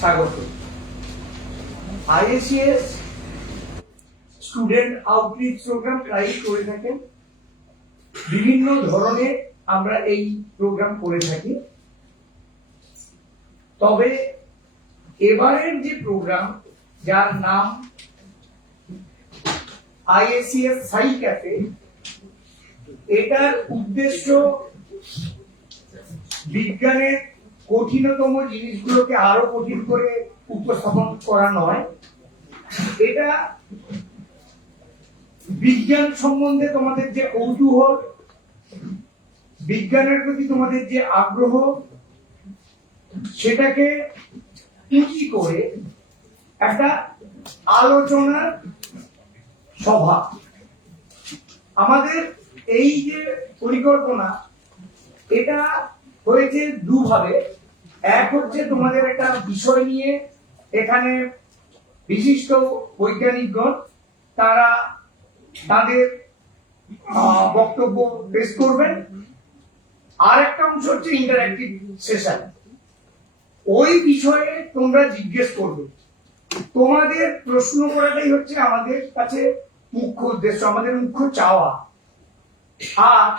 স্বাগত। IACS student outreach programme প্রায় করে থাকেন, বিভিন্ন ধরনের আমরা এই প্রোগ্রাম করে থাকি। তবে এবারের যে প্রোগ্রাম, যার নাম IACS Scicaffe, এটার উদ্দেশ্য বিজ্ঞানের কঠিনতম জিনিসগুলোকে আরো কঠিন করে উপস্থাপন করা নয়, এটা বিজ্ঞান সম্বন্ধে তোমাদের যে কৌতূহল, বিজ্ঞানের প্রতি তোমাদের যে আগ্রহ, সেটাকে পুঁজি করে একটা আলোচনার সভা। আমাদের এই যে পরিকল্পনা, এটা হয়েছে দুভাবে। এক হচ্ছে তোমাদের একটা বিষয় নিয়ে এখানে বিশিষ্ট বৈজ্ঞানিকগণ তারা তাদের বক্তব্য পেশ করবেন, আর একটা অংশ হচ্ছে ইন্টারঅ্যাক্টিভ সেশন। ওই বিষয়ে তোমরা জিজ্ঞেস করবে, তোমাদের প্রশ্ন করাটাই হচ্ছে আমাদের কাছে মুখ্য উদ্দেশ্য, আমাদের মুখ্য চাওয়া। আর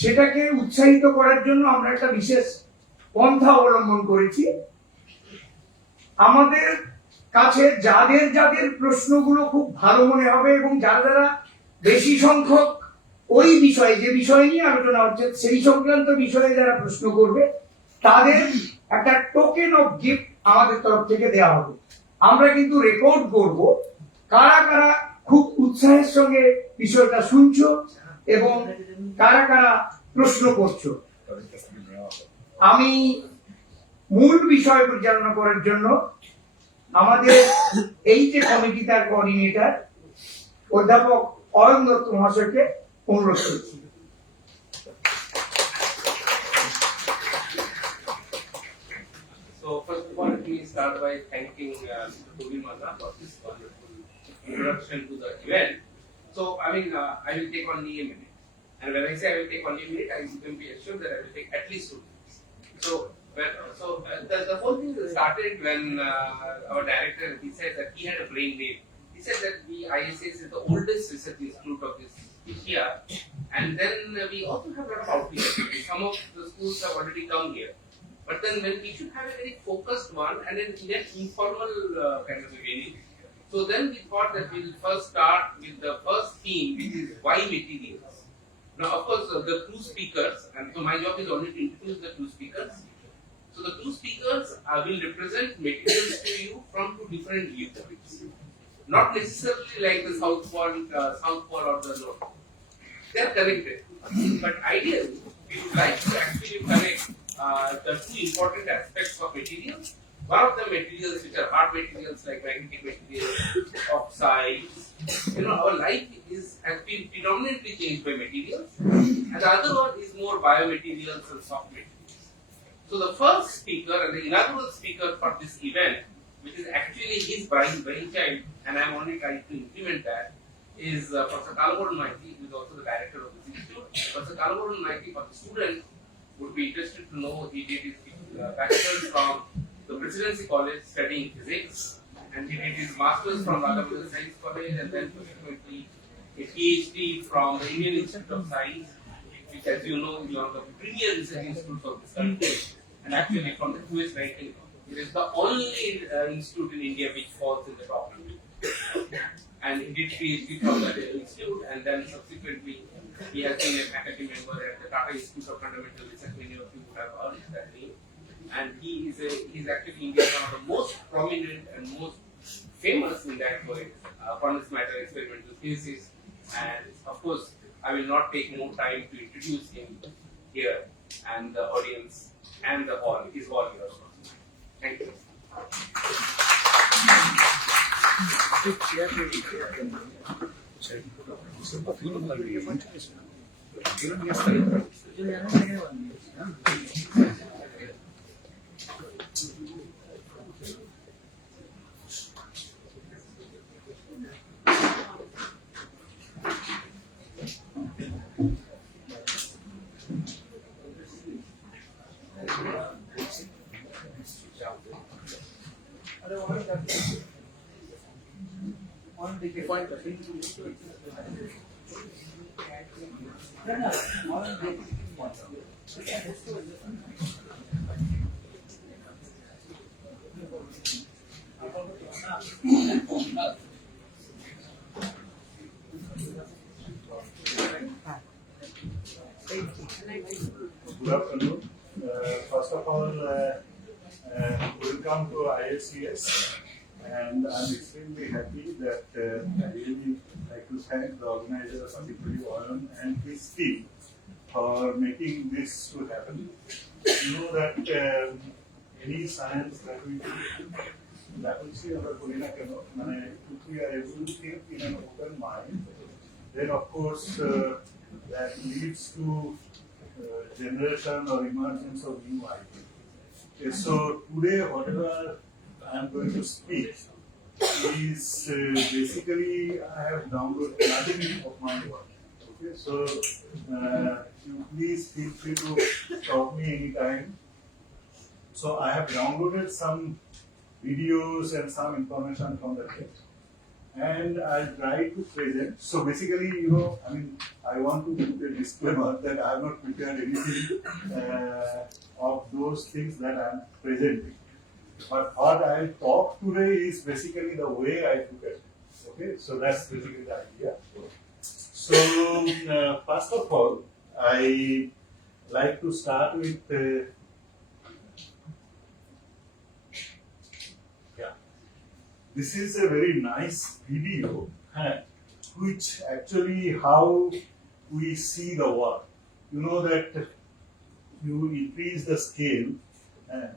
সেটাকে উৎসাহিত করার জন্য আমরা একটা বিশেষ পন্থা অবলম্বন করেছি। আমাদের কাছে যাদের যাদের প্রশ্নগুলো খুব ভালো মনে হবে এবং যারা যারা বেশি সংখ্যক ওই বিষয়ে, যে বিষয় নিয়ে আলোচনা হচ্ছে সেই সংক্রান্ত বিষয়ে যারা প্রশ্ন করবে, তাদের একটা টোকেন অফ গিফট আমাদের তরফ থেকে দেওয়া হবে। আমরা কিন্তু রেকর্ড করব কারা কারা খুব উৎসাহের সঙ্গে বিষয়টা শুনছো এবং কারা কারা প্রশ্ন করছো। আমি মূল বিষয় পরিচালনা করার জন্য আমাদের এই যে কমিটি, তার কোঅর্ডিনেটর অধ্যাপক অয়ন দত্ত মহাশয়কে অনুরোধ করছি। So first of all, let me start by thanking Kumar for this wonderful introduction to the event. So I will take only a minute, and when I say I will take only a minute, you can be assured that I will take at least 2 minutes. The whole thing started when our director, he said that he had a brain wave. He said that the IACS is the oldest research institute of this Asia, and then we also have a lot of outreach. Some of the schools have already come here, but then when we should have a very focused one and an informal kind of a venue. So then we thought that we'll first start with the first theme, which is why materials. Now, of course, the 2 speakers, and so my job is only to introduce the 2 speakers. So the 2 speakers will represent materials to you from 2 different viewpoints. Not necessarily like the South Pole or the North. They are connected. But ideally, we would like to actually connect the 2 important aspects of materials. One of the materials which are hard materials like magnetic materials, oxides. Our life has been predominantly changed by materials. And the other one is more biomaterials and soft materials. So the first speaker and the inaugural speaker for this event, which is actually his brainchild, and I am only trying to implement that, is Professor Kalobaran Maiti, who is also the director of this institute. Professor Kalobaran Maiti, for the students, would be interested to know, he did his bachelor's from the Presidency College studying physics, and he did his master's from Kalobaran Science College, and then subsequently a PhD from the Indian Institute of Science, which, as you know, is one of the premier research institutes of this country, and actually from the QS ranking, it is the only institute in India which falls in the top 2. And he did PhD from that institute, and then subsequently he has been a faculty member at the Tata Institute of Fundamental Research. Many of you have heard that name. And he is actually India's one of the most prominent and most famous in that work, quantum matter experimental thesis. And of course, I will not take more time to introduce him here, and the audience and the hall is all yours. Thank you. Good afternoon. First of all, welcome to IACS, and I'm extremely happy that I really like to thank the organizers, particularly Warren and his team, for making this to happen. You know that any science that we do, that will see our Kolina cannot, if we are able to think in an open mind, then of course that leads to generation or emergence of new ideas. Okay, so today, whatever I am going to speak is basically I have downloaded nothing of my work. Okay, so you please feel free to stop me anytime. So I have downloaded some videos and some information from the net, and I'll try to present. So basically, I want to put a disclaimer that I have not prepared anything of those things that I am presenting. But what I'll talk today is basically the way I took it. Okay, so that's basically the idea. So first of all, I like to start with this is a very nice video, which actually how we see the world. You know that you increase the scale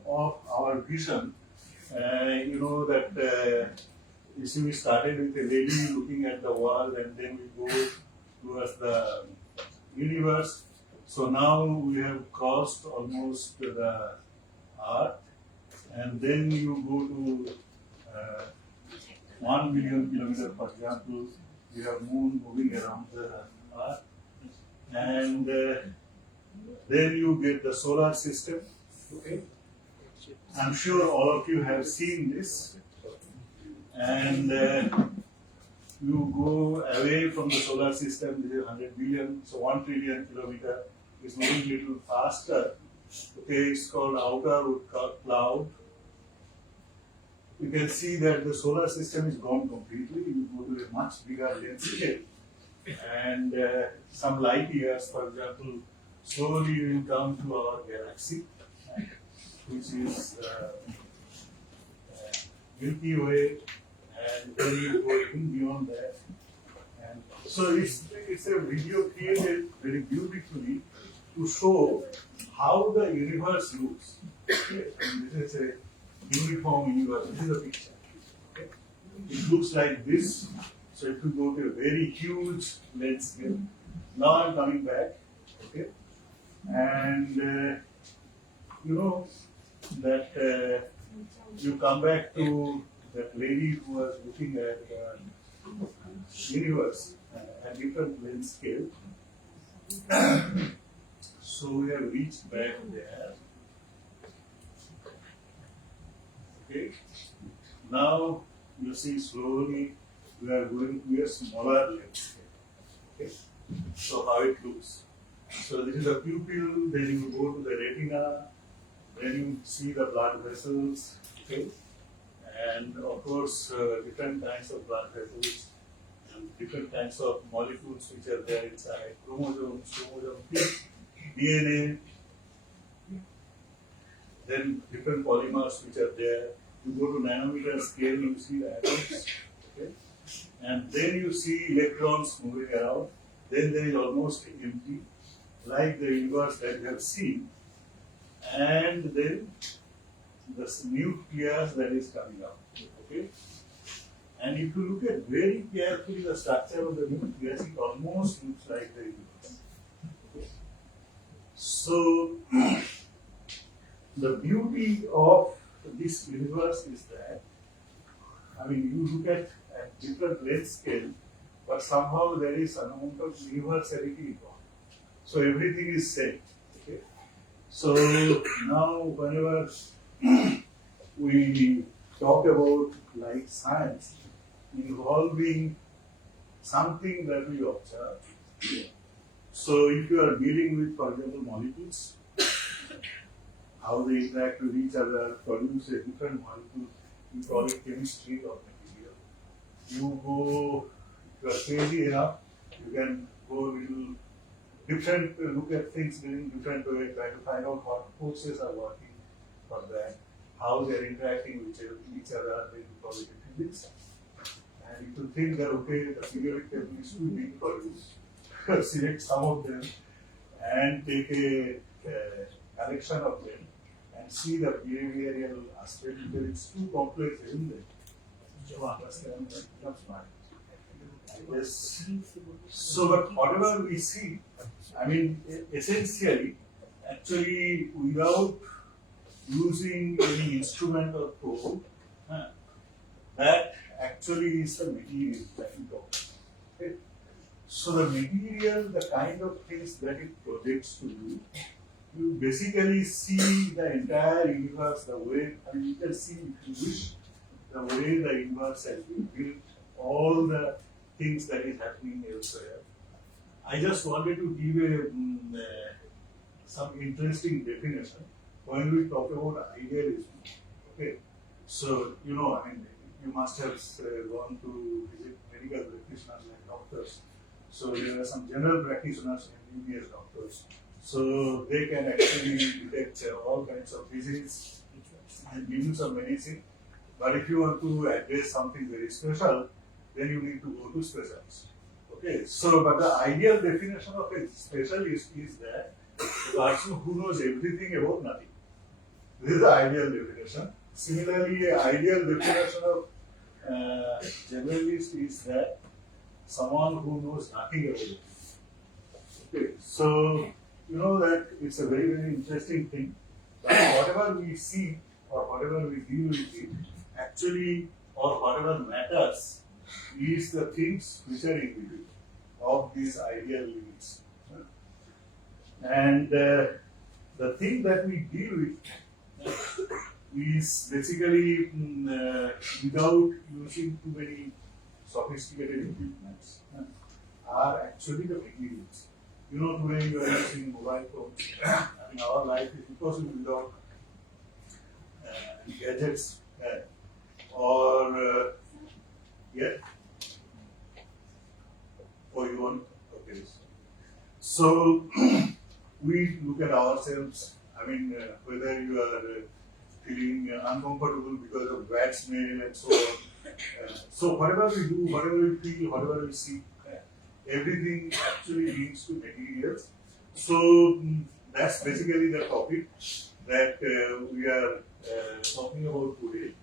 of our vision. You know that you see we started with a lady looking at the world, and then we go towards the universe. So now we have crossed almost the Earth, and then you go to 1 million kilometers, for example. You have moon moving around the Earth, and then you get the solar system. Okay, I'm sure all of you have seen this, and you go away from the solar system. This is 100 billion, so 1 trillion kilometer is moving a little faster. Okay, it's called outer cloud. You can see that the solar system is gone completely. You go to a much bigger length scale, and some light years, for example, slowly you will come to our galaxy, which is Milky Way, and then you go even beyond that. And so it's a video created very beautifully to show how the universe looks. Okay? And this is a uniform universe. This is a picture. Okay? It looks like this. So if you go to a very huge length scale, now I'm coming back. Okay, and you know that you come back to that lady who was looking at the universe at different length scale. So we have reached back there. Okay. Now you see slowly we are going to a smaller length scale. Okay. So how it looks. So this is a pupil, then you go to the retina, then you see the blood vessels. Okay. And of course different kinds of blood vessels and different kinds of molecules which are there inside, chromosomes, DNA, then different polymers which are there. You go to nanometer scale, you see the atoms, okay? And then you see electrons moving around. Then there is almost empty, like the universe that you have seen. And then the nucleus that is coming out, okay? And if you look at very carefully the structure of the nucleus, it almost looks like the universe. Okay? So, the beauty of this universe is that, you look at different length scale, but somehow there is an amount of universality involved. So everything is same. Okay? So now whenever we talk about like science involving something that we observe. So if you are dealing with, for example, molecules, how they interact with each other, produce a different molecule, you call it chemistry or material. You go, if you are crazy enough, you can go little different, look at things in different way, try to find out what forces are working for that, how they are interacting with each other, then you call it physics. And if you think that, okay, the periodic table is too big for you, select some of them and take a collection of them and see the behavioral aspect, because it's too complex, isn't it? To understand that becomes smart. Yes. So, but whatever we see, I mean, essentially, actually, without using any instrument or probe, that actually is the material that we talk about. Okay? So the material, the kind of things that it projects to you basically see the entire universe, the way, I mean, you can see, if you wish, the way the universe has been built, all the things that is happening elsewhere. I just wanted to give some interesting definition when we talk about idealism. Okay, so you know, I mean, you must have gone to visit medical practitioners like doctors. So there are some general practitioners and MBBS doctors. So they can actually detect all kinds of diseases and give you some medicine. But if you want to address something very special, then you need to go to specialists. Okay, so but the ideal definition of a specialist is that the person who knows everything about nothing. This is the ideal definition. Similarly, an ideal definition of generalist is that someone who knows nothing about it. Okay, so you know that it's a very, very interesting thing. But whatever we see or whatever we deal with it, actually, or whatever matters, is the things which are in between of these ideal limits. And the thing that we deal with is basically without using too many sophisticated equipments are actually the materials. You know, today you are using mobile phones. I mean, our life is impossible without gadgets or yeah. Oh, you want? Okay. So we look at ourselves. I mean, whether you are feeling uncomfortable because of bad smell and so on. So whatever we do, whatever we feel, whatever we see, everything actually links to materials. So that's basically the topic that we are talking about today.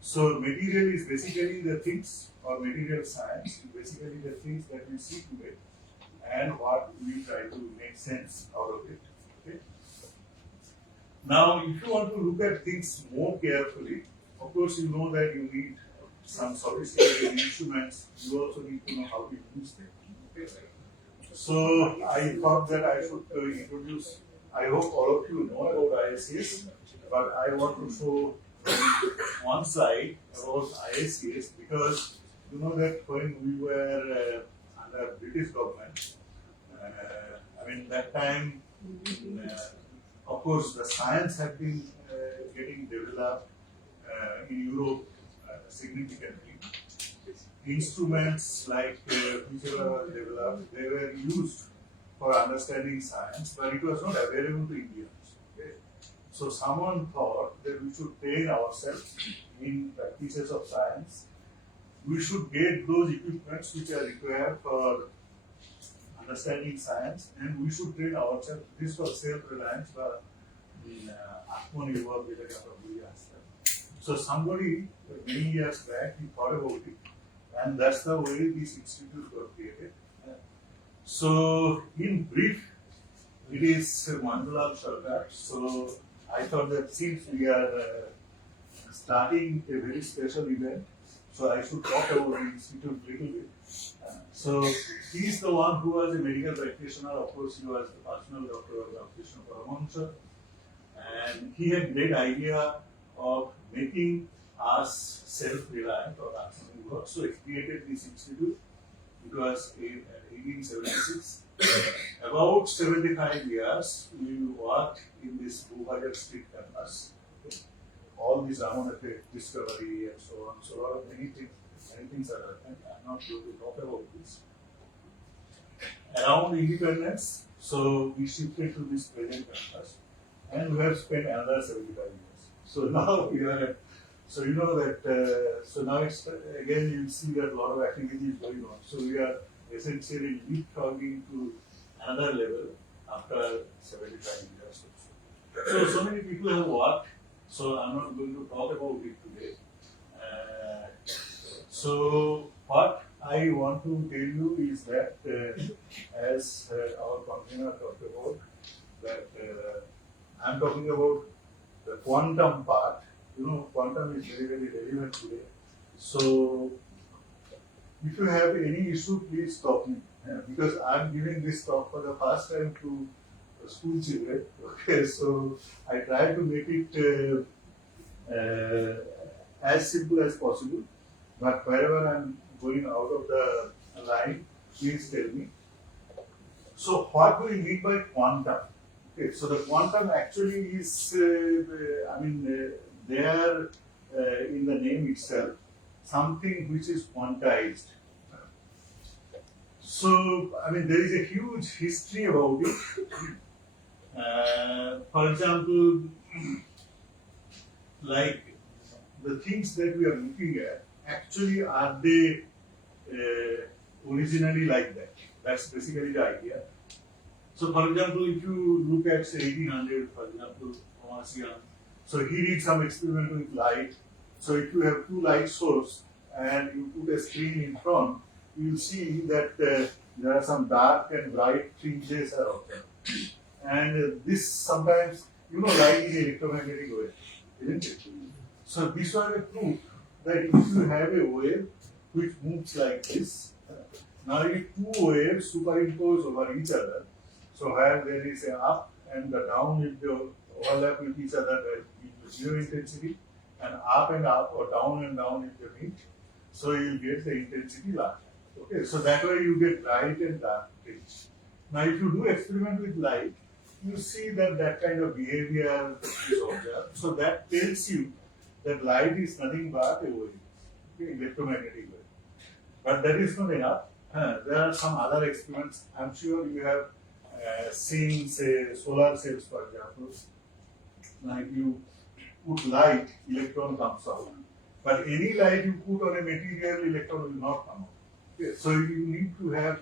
So material is basically the things, or material science, basically the things that we see today and what we try to make sense out of it. Okay? Now, if you want to look at things more carefully, of course you know that you need some sophisticated instruments. You also need to know how to use them. Okay? So I thought that I should introduce, I hope all of you know about IACS, but I want to show one slide about IACS, because you know that when we were under British government, I mean that time, of course the science had been getting developed in Europe significantly. Instruments like whichever were developed, they were used for understanding science, but it was not available to Indians. Okay? So someone thought that we should train ourselves in practices of science. We should get those equipments which are required for understanding science, and we should train ourselves. This was self-reliance, but Atmanirbhar Bharat. So somebody many years back he thought about it, and that's the way this institute got created. So in brief, it is Mandalal Sarkar. So I thought that since we are starting a very special event, so I should talk about the institute a little bit. So he is the one who was a medical practitioner. Of course, he was the personal doctor of Krishna Paramahansa, and he had great idea of making us self-reliant or autonomous work. So it created this institute. It was in 1876. About 75 years, we worked in this Bhubajar Street campus. Okay. All this Raman effect, discovery, and so on. So a lot of many things are happening. I'm not going to talk about this. Around independence, so we shifted to this present campus, and we have spent another 75 years. So now we are at, so you know that, so now it's, again you see that a lot of activity is going on. So we are essentially leapfrogging to another level after 75 years or so. So many people have worked, so I'm not going to talk about it today. So what I want to tell you is that, as our convener talked about, that I'm talking about the quantum part. You know, quantum is very, very relevant today. So, if you have any issue, please stop me. Because I'm giving this talk for the first time to school children. Okay, so I try to make it as simple as possible. But wherever I'm going out of the line, please tell me. So, what do we mean by quantum? Okay, so the quantum actually is, there in the name itself, something which is quantized. So, there is a huge history about it. For example, like the things that we are looking at, actually are they originally like that? That's basically the idea. So, for example, if you look at say 1800, for example, Thomas Young, so he did some experiment with light. So, if you have two light sources and you put a screen in front, you will see that there are some dark and bright fringes around them. And this sometimes, light is electromagnetic wave, isn't it? So, this was a proof that if you have a wave which moves like this, now if two waves superimpose over each other, so where there is a up and the down, if they overlap with each other, there will be zero intensity, and up or down and down if they meet, so you get the intensity larger. Okay, so that way you get bright and dark fringe. Now if you do experiment with light, you see that kind of behavior is observed. So that tells you that light is nothing but a wave, okay, electromagnetic wave. But that is not enough. There are some other experiments. I'm sure you have seen, say, solar cells, for example. Like you put light, electron comes out. But any light you put on a material, electron will not come out. Okay. So you need to have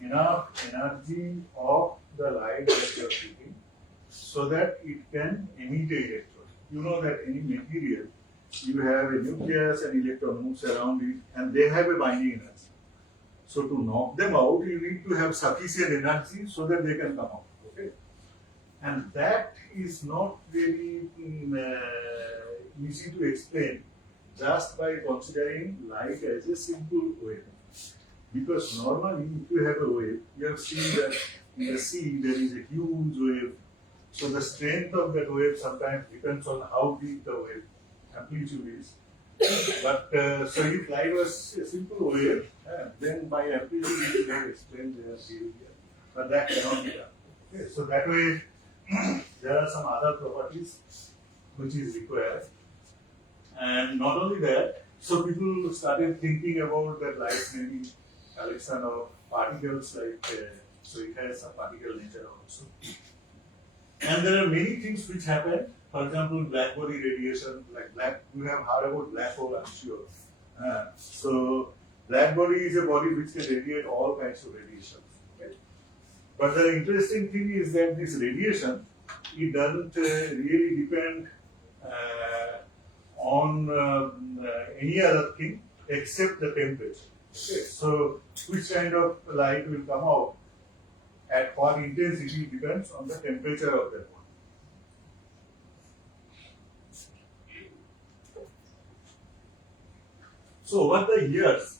enough energy of the light that you are putting so that it can emit an electron. You know that any material, you have a nucleus and electron moves around it, and they have a binding energy. So to knock them out, you need to have sufficient energy so that they can come out. Okay, and that is not very easy to explain just by considering light as a simple wave. Because normally, if you have a wave, you have seen that in the sea there is a huge wave. So the strength of that wave sometimes depends on how big the wave amplitude is. But so if light was a simple wave, then by amplitude you can explain their behavior. But that cannot be done. Okay, so that way there are some other properties which is required. And not only that, so people started thinking about that light may be collection of particles, like so it has a particle nature also. And there are many things which happen. For example, black body radiation, like you have heard about black hole, I'm sure. So black body is a body which can radiate all kinds of radiation. Okay? But the interesting thing is that this radiation, it doesn't really depend on any other thing except the temperature. Okay? So which kind of light will come out at what intensity depends on the temperature of that one. So over the years,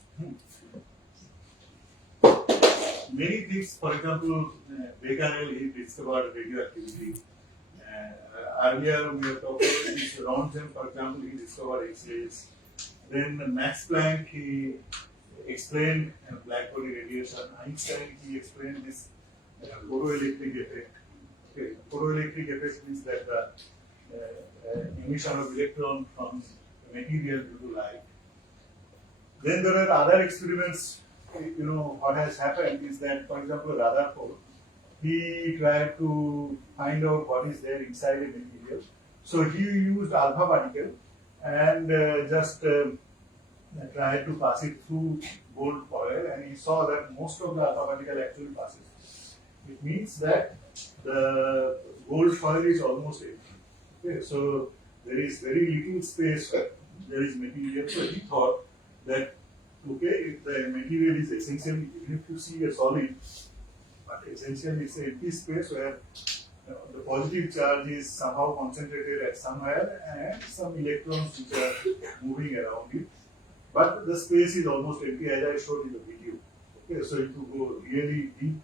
many things, for example, Becquerel, he discovered radioactivity. earlier we have talked about this Röntgen, for example, he discovered X-rays. Then Max Planck, he explained black body radiation. Einstein, he explained this photoelectric effect. Okay. Photoelectric effect means that the emission of electron from material due to light. Then there are other experiments. You know, what has happened is that, for example, Rutherford, he tried to find out what is there inside a material. So he used alpha particle and just tried to pass it through gold foil, and he saw that most of the alpha particle actually passes. It means that the gold foil is almost empty. Okay, so there is very little space where there is material. So he thought that, okay, if the material is essentially, even if you see a solid, but essentially it's an empty space where the positive charge is somehow concentrated at somewhere and some electrons which are moving around it. But the space is almost empty, as I showed in the video. Okay, so if you go really deep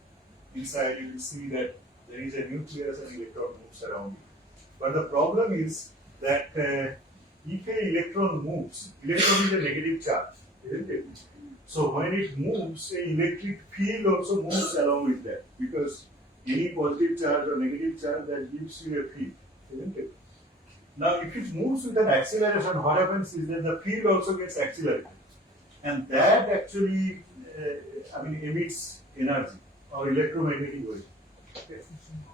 inside, you will see that there is a nucleus and electron moves around it. But the problem is that if an electron moves, electron is a negative charge, isn't it? So when it moves, an electric field also moves along with that, because any positive charge or negative charge, that gives you a field, isn't it? Now, if it moves with an acceleration, what happens is that the field also gets accelerated, and that actually, emits energy or electromagnetic wave. Okay.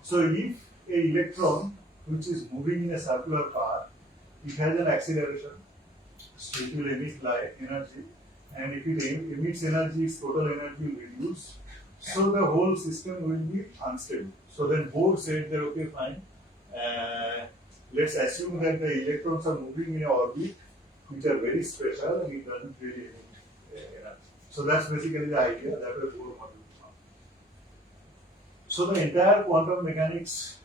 So, if a electron which is moving in a circular path, it has an acceleration, so it will emit light energy, and if it emits energy, its total energy will reduce. So the whole system will be unstable. So then Bohr said that, okay, fine, let's assume that the electrons are moving in an orbit which are very special and it doesn't really emit energy. So that's basically the idea that was Bohr model. So the entire quantum mechanics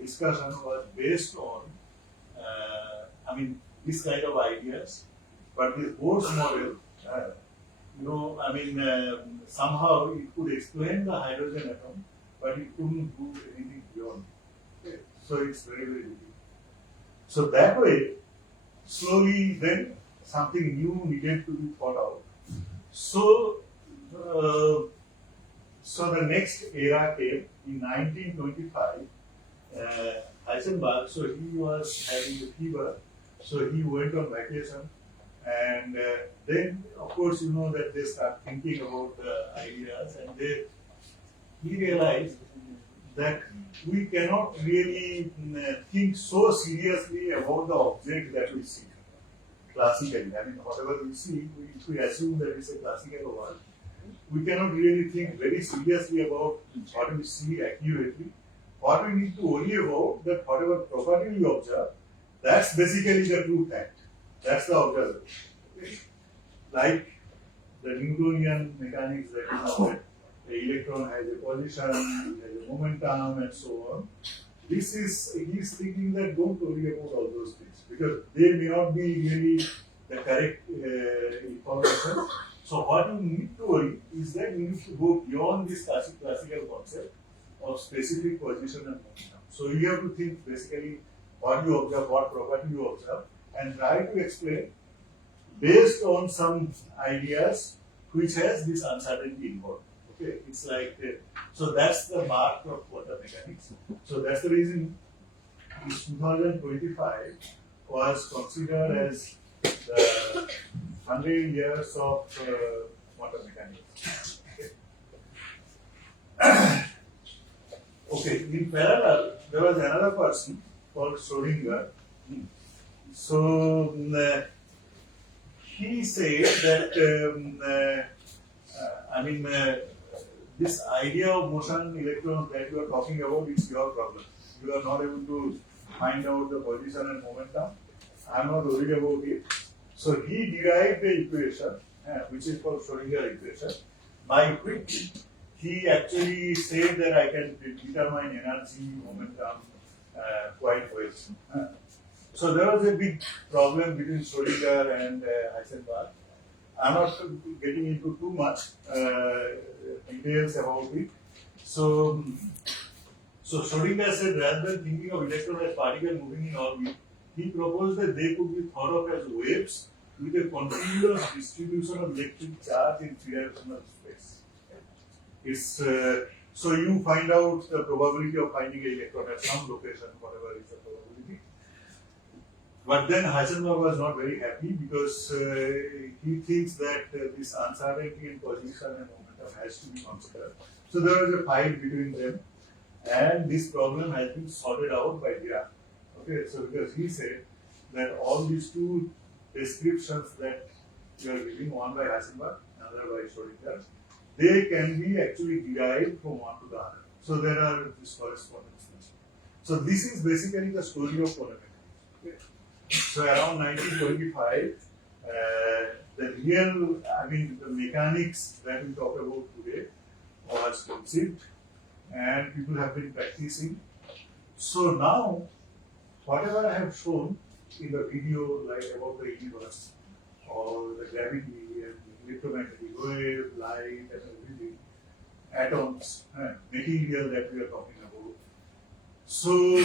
discussion was based on, this kind of ideas, but this Bohr's model, somehow it could explain the hydrogen atom, but it couldn't do anything beyond. Okay. So it's very, very difficult. So that way, slowly then something new needed to be thought out. So, the next era came in 1925. Heisenberg, so he was having a fever, so he went on vacation. And then, of course, you know that they start thinking about the ideas, and he realized that we cannot really think so seriously about the object that we see classically. Whatever we see, if we assume that it's a classical world, we cannot really think very seriously about what we see accurately. What we need to worry about, that whatever property we observe, that's basically the true fact. That's the observation. Okay. Like the Newtonian mechanics that you know that the electron has a position, it has a momentum, and so on. He's thinking that don't worry about all those things because they may not be really the correct information. So what you need to worry is that you need to go beyond this classical concept of specific position and momentum. So you have to think basically what you observe, what property you observe, and try to explain based on some ideas which has this uncertainty involved. Okay, it's like so that's the mark of quantum mechanics. So that's the reason 2025 was considered as the 100 years of quantum mechanics. Okay. Okay. In parallel, there was another person called Schrödinger. So he said that this idea of motion electrons that you are talking about is your problem. You are not able to find out the position and momentum. I am not worried about it. So he derived the equation, which is called Schrödinger equation, by which he actually said that I can determine energy, momentum quite well. So there was a big problem between Schrödinger and Heisenberg. I'm not getting into too much details about it. So So Schrodinger said rather than thinking of electron as particle moving in orbit, he proposed that they could be thought of as waves with a continuous distribution of electric charge in three-dimensional space. It's so you find out the probability of finding an electron at some location, whatever is the probability. But then Heisenberg was not very happy because he thinks that this uncertainty in position and momentum has to be considered. So there was a fight between them, and this problem has been sorted out by Dirac. Okay, so because he said that all these two descriptions that you are giving, one by Heisenberg, another by Schrodinger, they can be actually derived from one to the other. So there are this correspondence. So this is basically the story of quantum mechanics. Okay. So around 1925, the real, the mechanics that we talk about today was conceived, and people have been practicing. So now, whatever I have shown in the video, like about the universe, or the gravity and electromagnetic wave, light, and everything, atoms, material that we are talking about. So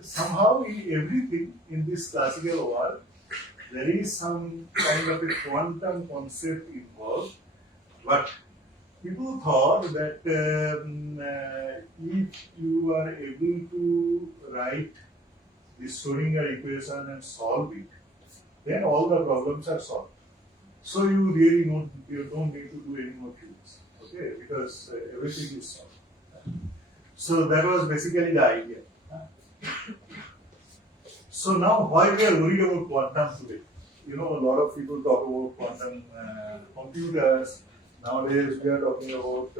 somehow in everything in this classical world, there is some kind of a quantum concept involved, but people thought that if you are able to write this Schrodinger equation and solve it, then all the problems are solved. So you really don't need to do any more cubes, okay? Because everything is solved. So that was basically the idea. So now, why we are worried about quantum today? You know, a lot of people talk about quantum computers. Nowadays, we are talking about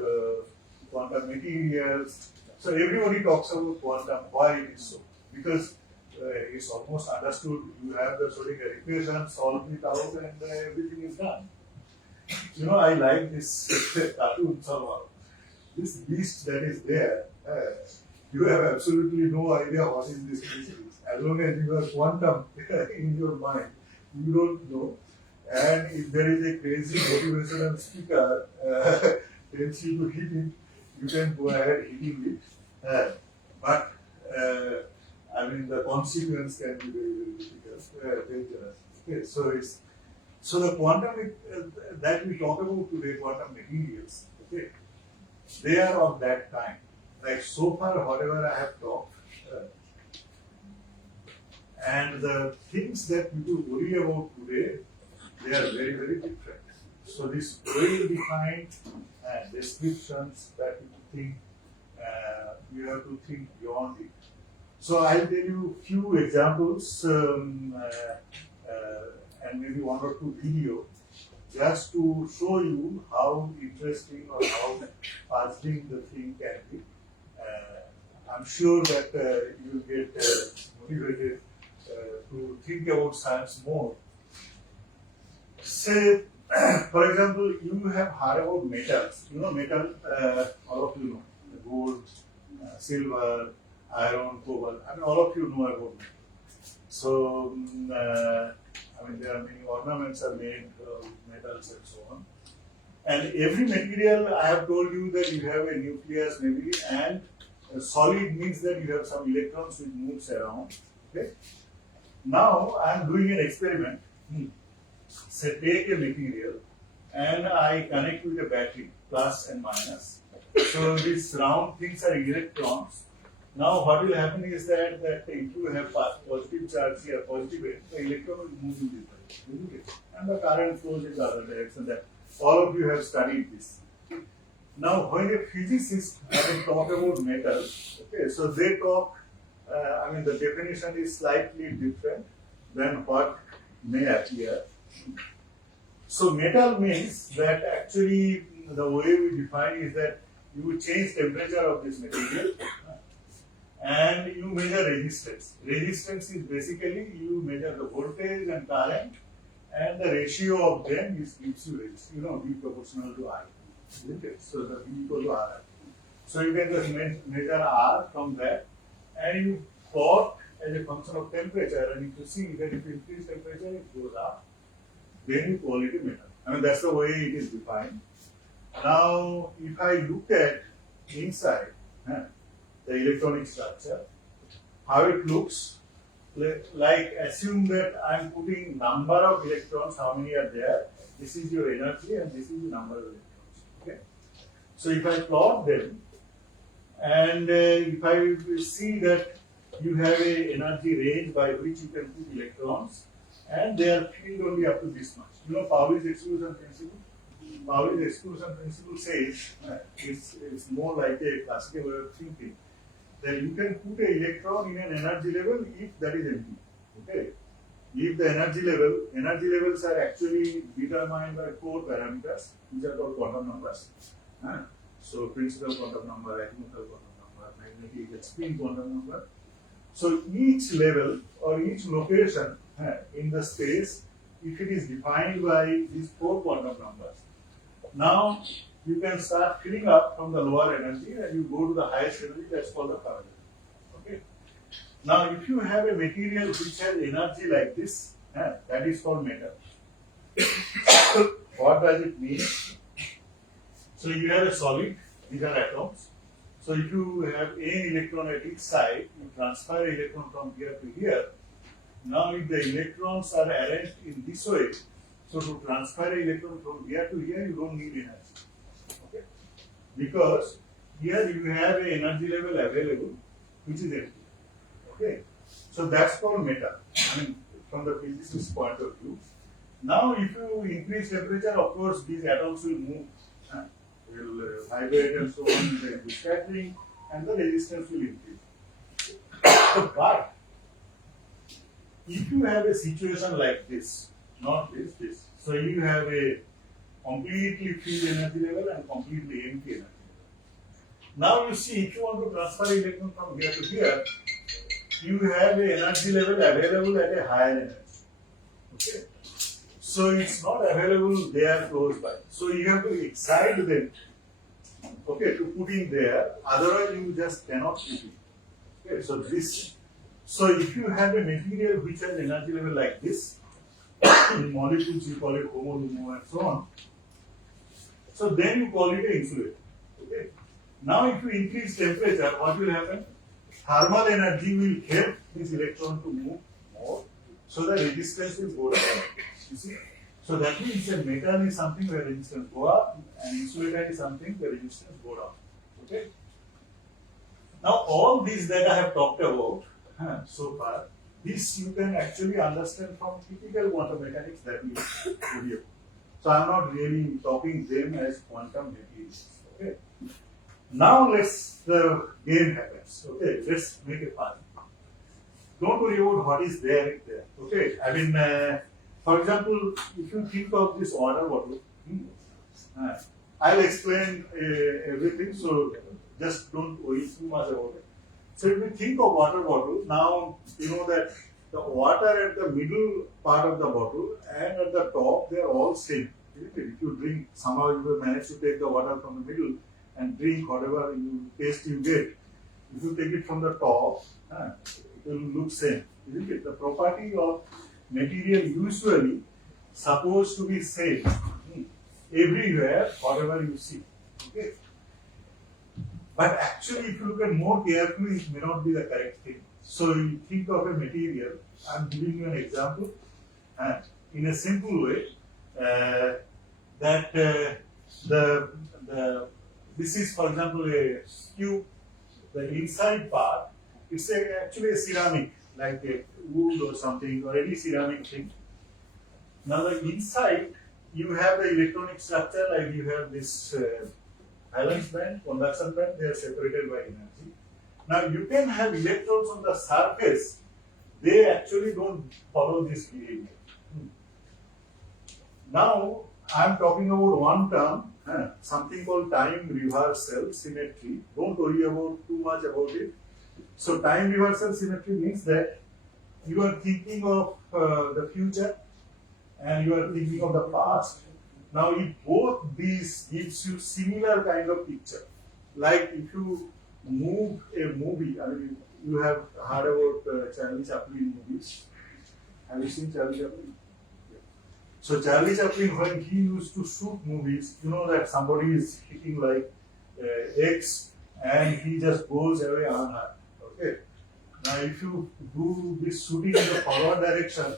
quantum materials. So everybody talks about quantum. Why it is so? Because it's almost understood. You have the Schrodinger equation, solve it out, and everything is done. You know, I like this cartoon somehow. This beast that is there, you have absolutely no idea what is this beast. As long as you have quantum in your mind, you don't know. And if there is a crazy motivational speaker tells you to hit it, you can go ahead hitting it. But the consequence can be very, very difficult, dangerous. Okay, so the quantum that we talk about today, quantum materials, okay, they are of that kind. Like so far, whatever I have talked, and the things that people worry about today, they are very, very different. So these well-defined descriptions that people think, you have to think beyond it. So I'll tell you a few examples and maybe one or two videos just to show you how interesting or how puzzling the thing can be. I'm sure that you will get motivated to think about science more. Say, for example, you have heard about metals. You know metal, all of you know, gold, silver, iron, cobalt. All of you know about metal. So, there are many ornaments are made with metals and so on. And every material, I have told you that you have a nucleus maybe, and solid means that you have some electrons which moves around. Okay. Now I am doing an experiment. Say take a material and I connect with a battery, plus and minus. So these round things are electrons. Now what will happen is that if you have positive charge here, positive end, the electron will move in this direction, isn't it? And the current flows in the other direction. That all of you have studied this. Now when a physicist talk about metal, okay, so they talk, the definition is slightly different than what may appear. So metal means that actually the way we define is that you change temperature of this material and you measure resistance. Resistance is basically you measure the voltage and current, and the ratio of them gives you resistance. V proportional to I. Isn't it? So the V equal to R. So you can just measure R from that, and you plot as a function of temperature, and if you see that if you increase temperature, it goes up, then you call it a metal. That's the way it is defined. Now, if I look at inside, the electronic structure, how it looks, like assume that I'm putting number of electrons, how many are there, this is your energy and this is the number of electrons. Okay. So if I plot them and if I see that you have a energy range by which you can put electrons and they are filled only up to this much. You know Pauli's exclusion principle? Pauli's exclusion principle says it's more like a classical way of thinking that you can put an electron in an energy level if that is empty. Okay. If the energy levels are actually determined by 4 parameters, which are called quantum numbers. So principal quantum number, azimuthal quantum number, magnetic spin quantum number. So each level or each location in the space, if it is defined by these 4 quantum numbers, now you can start filling up from the lower energy and you go to the highest energy, that's called the parameter. Okay. Now if you have a material which has energy like this, that is called matter. What does it mean? So you have a solid, these are atoms. So if you have an electron at each side, you transfer an electron from here to here. Now if the electrons are arranged in this way, so to transfer an electron from here to here, you don't need energy. Okay? Because here you have an energy level available, which is empty. Okay? So that's called matter. I mean, from the physicist point of view. Now if you increase temperature, of course, these atoms will move. Will vibrate and so on, there will be scattering and the resistance will increase. But if you have a situation like this, not this. So you have a completely filled energy level and completely empty energy level. Now you see, if you want to transfer electron from here to here, you have an energy level available at a higher energy. Okay. So it's not available there close by. So you have to excite them, okay, to put in there. Otherwise, you just cannot put it. Okay, so if you have a material which has energy level like this, in molecules you call it homolumo and so on. So then you call it an insulator. Okay. Now if you increase temperature, what will happen? Thermal energy will help this electron to move more, so the resistance will go down. You see? So that means a metal is something where resistance go up, and insulator is something where resistance go down. Okay. Now all these that I have talked about so far, this you can actually understand from typical quantum mechanics that we study. So I am not really talking them as quantum materials. Okay. Now the game happens. Okay, let's make it fun. Don't worry about what is there. Okay, I mean, for example, if you think of this water bottle, I'll explain everything. So just don't worry too much about it. So if you think of water bottle, now you know that the water at the middle part of the bottle and at the top, they are all same. If you drink, somehow you will manage to take the water from the middle and drink whatever taste you get. If you take it from the top, it will look same. Isn't it? The property of material usually supposed to be same everywhere, whatever you see. Okay. But actually, if you look at more carefully, it may not be the correct thing. So you think of a material. I'm giving you an example, in a simple way, that this is, for example, a cube. The inside part, it's actually a ceramic, like a wood or something, or any ceramic thing. Now the inside, you have the electronic structure, like you have this valence band, conduction band, they are separated by energy. Now you can have electrons on the surface, they actually don't follow this behavior. Now I am talking about one term, something called time reversal symmetry. Don't worry about too much about it. So time reversal symmetry means that you are thinking of the future and you are thinking of the past. Now if both these gives you similar kind of picture, like if you move a movie, I mean you have heard about Charlie Chaplin movies. Have you seen Charlie Chaplin? So Charlie Chaplin, when he used to shoot movies, you know that somebody is hitting like X and he just goes away unharmed. Okay. Now, if you do this shooting in the forward direction,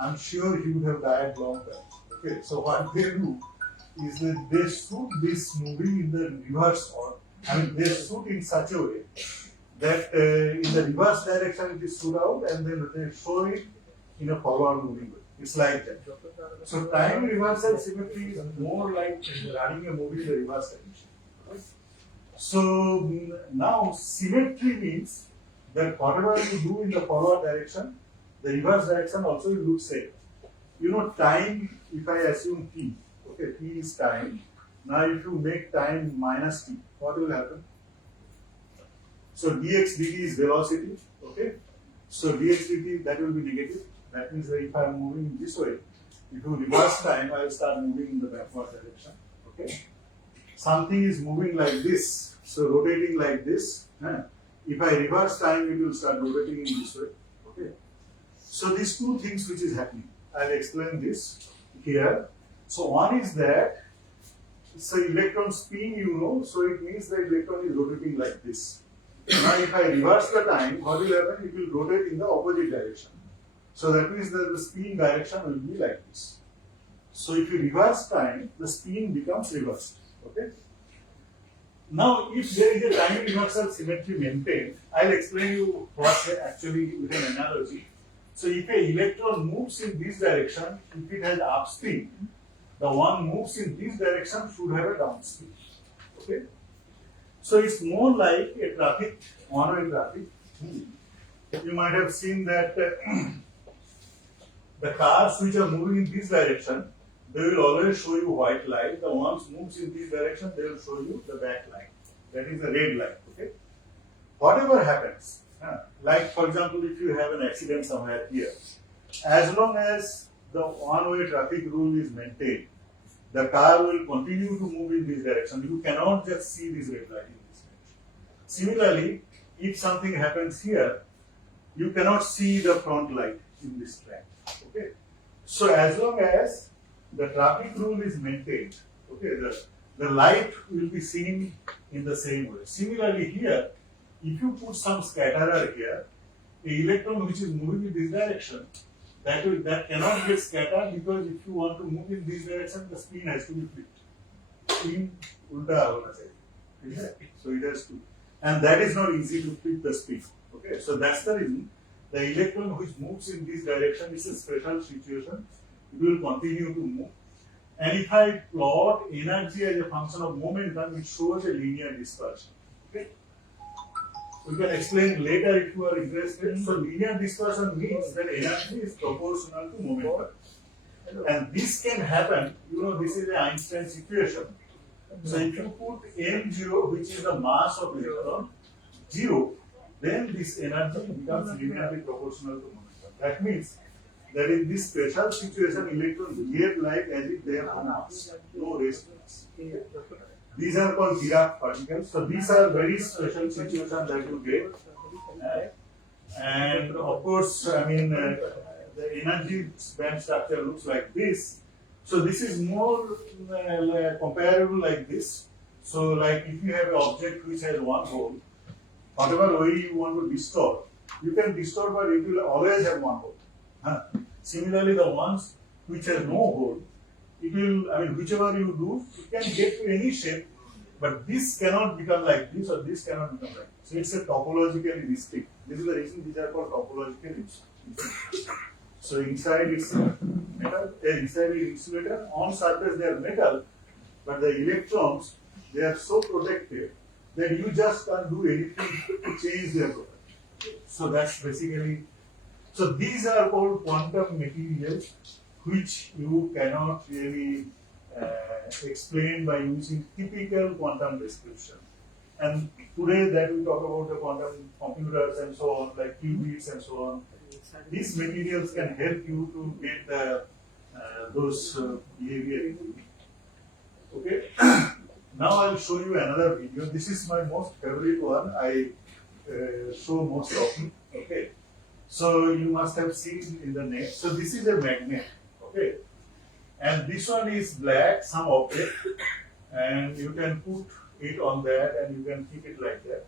I'm sure he would have died long time. Okay. So what they do is that they shoot this movie in the reverse order. I mean, they shoot in such a way that in the reverse direction it is shoot out, and then they show it in a forward moving way. It's like that. So time reversal symmetry is more like running a movie in the reverse direction. So now symmetry means that whatever you do in the forward direction, the reverse direction also will look same. You know, time, if I assume t, okay, t is time. Now if you make time minus t, what will happen? So dx dt is velocity, okay? So dx dt, that will be negative. That means that if I am moving this way, if you reverse time, I will start moving in the backward direction, okay? Something is moving like this, so rotating like this. If I reverse time, it will start rotating in this way, okay? So these two things which is happening, I'll explain this here. So one is that, so electron spin, you know, so it means the electron is rotating like this. Now if I reverse the time, what will happen? It will rotate in the opposite direction. So that means that the spin direction will be like this. So if you reverse time, the spin becomes reversed. Okay. Now, if there is a time reversal symmetry maintained, I'll explain you what actually with an analogy. So if an electron moves in this direction, if it has upspin, the one moves in this direction should have a downspin. Okay. So it's more like a traffic, one-way traffic. You might have seen that the cars which are moving in this direction, they will always show you white light. The ones moves in this direction, they will show you the back light. That is the red light. Okay. Whatever happens, like for example, if you have an accident somewhere here, as long as the one-way traffic rule is maintained, the car will continue to move in this direction. You cannot just see this red light in this direction. Similarly, if something happens here, you cannot see the front light in this track. Okay. So as long as the traffic rule is maintained, okay, the light will be seen in the same way. Similarly here, if you put some scatterer here, the electron which is moving in this direction, that cannot get scattered, because if you want to move in this direction, the spin has to be flipped. Spin ulta hona chahiye. So it has to, and that is not easy to flip the spin. Okay, so that's the reason the electron which moves in this direction is a special situation. It will continue to move. And if I plot energy as a function of momentum, it shows a linear dispersion. Okay. We can explain later if you are interested. So linear dispersion means that energy is proportional to momentum. And this can happen, you know, this is the Einstein's equation. So if you put m0, which is the mass of electron, 0, then this energy becomes linearly proportional to momentum. That means that in this special situation, electrons behave like as if they have no mass, no resistance. These are called Dirac particles. So these are very special situations that you get. And of course, I mean, the energy band structure looks like this. So this is more comparable like this. So like if you have an object which has one hole, whatever way you want to distort, you can distort, but it will always have one hole. Similarly, the ones which has no hole, it will, I mean, whichever you do, it can get to any shape, but this cannot become like this, or this cannot become like this. So it's a topologically distinct. This is the reason these are called topologically distinct. So inside it's metal, inside is insulator, on surface they are metal, but the electrons, they are so protected that you just can't do anything to change their property. So that's basically, so these are called quantum materials, which you cannot really explain by using typical quantum description. And today that we talk about the quantum computers and so on, like qubits and so on, these materials can help you to get those behavior. Okay. Now I'll show you another video. This is my most favorite one. I show most often. Okay. So you must have seen in the net. So this is a magnet. Okay. And this one is black, some object, and you can put it on that and you can keep it like that.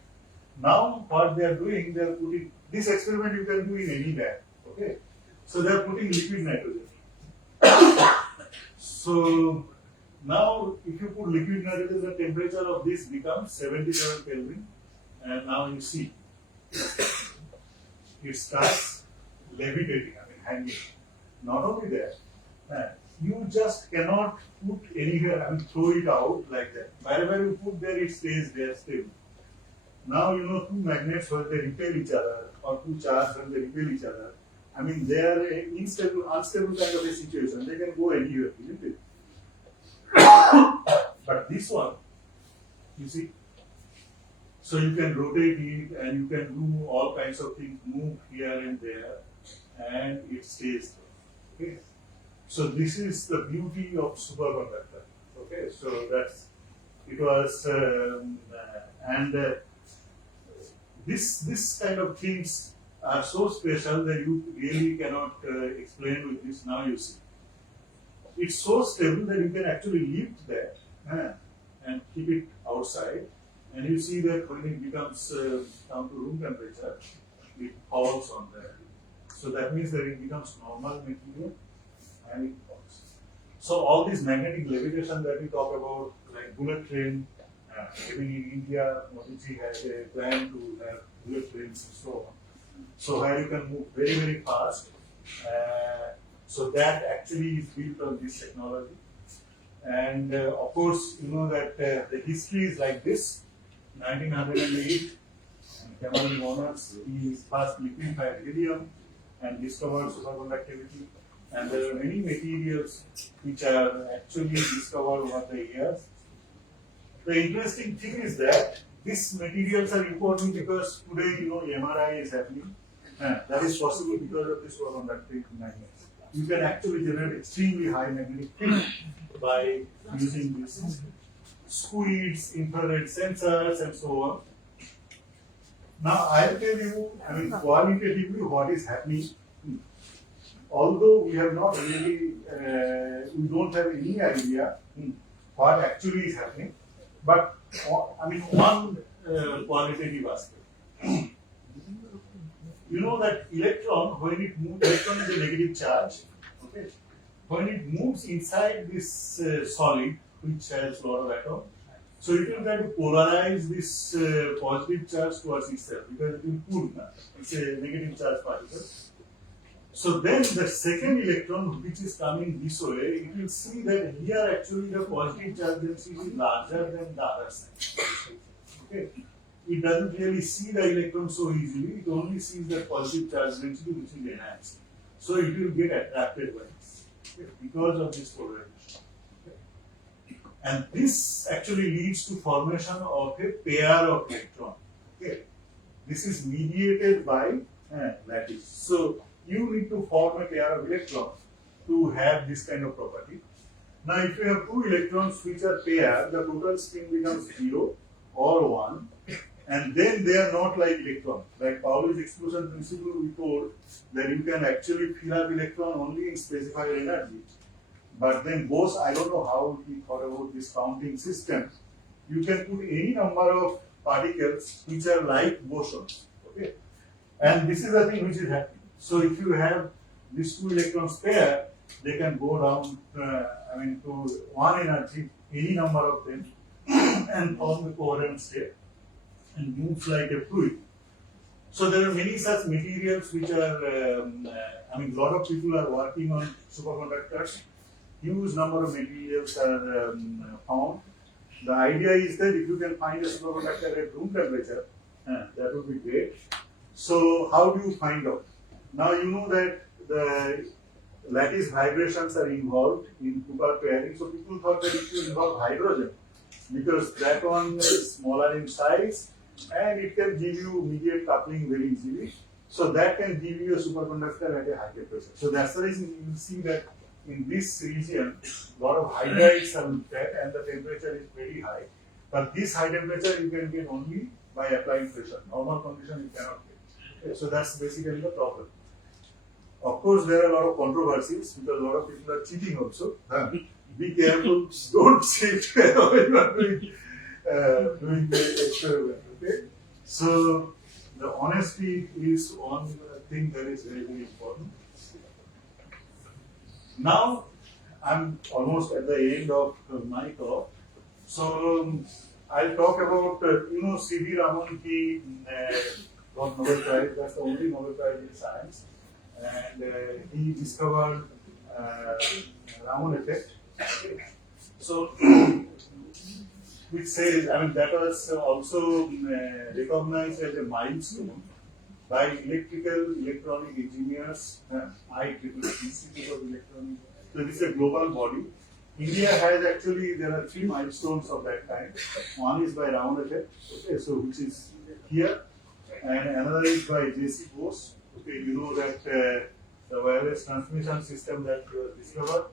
Now what they are doing, they are putting, this experiment you can do in any lab, okay? So they are putting liquid nitrogen. So now if you put liquid nitrogen, the temperature of this becomes 77 Kelvin, and now you see it starts levitating, hanging. Not only that, you just cannot put anywhere, throw it out like that. Wherever you put there, it stays there still. Now, two magnets, when they repel each other, or two charges when they repel each other, they are an unstable kind of a situation. They can go anywhere, isn't it? But this one, you see, so you can rotate it and you can do all kinds of things, move here and there, and it stays there. Okay? So this is the beauty of superconductor. Okay, so it was, this kind of things are so special that you really cannot explain with this. Now you see, it's so stable that you can actually lift that and keep it outside, and you see that when it becomes down to room temperature, it falls on there. So that means that it becomes normal material and it falls. So all this magnetic levitation that we talk about, like bullet train, even in India, Maiti had a plan to have bullet trains and so on. So where you can move very, very fast. So that actually is built on this technology. And of course, you know that the history is like this. 1908, Kamal Monarchs, he first liquefied helium and discovered superconductivity. And there are many materials which are actually discovered over the years. The interesting thing is that these materials are important because today, MRI is happening. That is possible because of this superconducting magnets. You can actually generate extremely high magnetic field by using these squids, infrared sensors, and so on. Now, I'll tell you, qualitatively what is happening. Although we have not really, we don't have any idea what actually is happening, but one qualitative aspect. You know that electron, when it moves, electron is a negative charge. Okay, when it moves inside this solid, which has a lot of atoms, so it will try to polarize this positive charge towards itself because it will pull. It's a negative charge particle. So then the second electron which is coming this way, it will see that here actually the positive charge density is larger than the other side. Okay. It doesn't really see the electron so easily, it only sees the positive charge density which is enhanced. So it will get attracted by this because of this polarization. And this actually leads to formation of a pair of electrons. Okay. This is mediated by lattice. So you need to form a pair of electrons to have this kind of property. Now if you have two electrons which are paired, the total spin becomes 0 or 1. And then they are not like electrons. Like Pauli's exclusion principle, we told that you can actually fill up electron only in specified energy. But then Bose, I don't know how he thought about this counting system. You can put any number of particles which are like bosons. Okay, and this is the thing which is happening. So if you have these two electrons pair, they can go down to one energy, any number of them, and form the coherent state and moves like a fluid. So there are many such materials which are, a lot of people are working on superconductors. Huge number of materials are found. The idea is that if you can find a superconductor at room temperature, that would be great. So how do you find out? Now you know that the lattice vibrations are involved in Cooper pairing. So people thought that it will involve hydrogen because that one is smaller in size and it can give you immediate coupling very easily. So that can give you a superconductor at a high temperature. So that's the reason you will see that in this region, a lot of hydrides are looked at and the temperature is very high. But this high temperature you can get only by applying pressure. Normal condition you cannot get. Okay, so that's basically the problem. Of course, there are a lot of controversies because a lot of people are cheating also. Be careful, don't cheat when you are doing doing the experiment. Okay, so the honesty is one thing that is very, very important. Now I'm almost at the end of my talk, so I'll talk about C.V. Raman. He got Nobel Prize. That's the only Nobel Prize in science, and he discovered Raman effect. So, which says, I mean, that was also recognized as a milestone by electronic engineers, IEEE, Institute of Electronic. So this is a global body. India has actually, there are 3 milestones of that kind. One is by Raman effect, okay, so which is here, and another is by J.C. Bose. Okay, you know that the wireless transmission system that was discovered,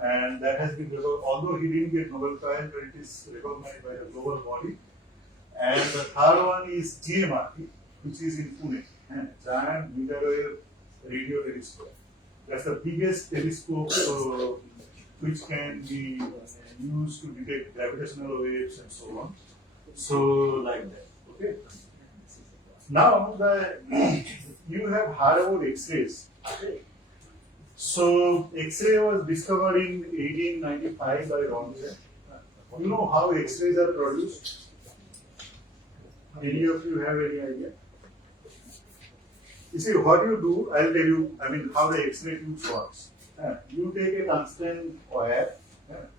and that has been developed, although he didn't get Nobel Prize, but it is recognized by the global body. And the third one is GMRT, which is in Pune, Giant Microwave Radio Telescope. That's the biggest telescope which can be used to detect gravitational waves and so on. So, like that. Okay. Now, you have heard about X-rays. Okay. So, X-ray was discovered in 1895 by Röntgen. You know how X-rays are produced? Any of you have any idea? You see, what you do, I'll tell you, I mean, how the X-ray tube works. You take a tungsten wire,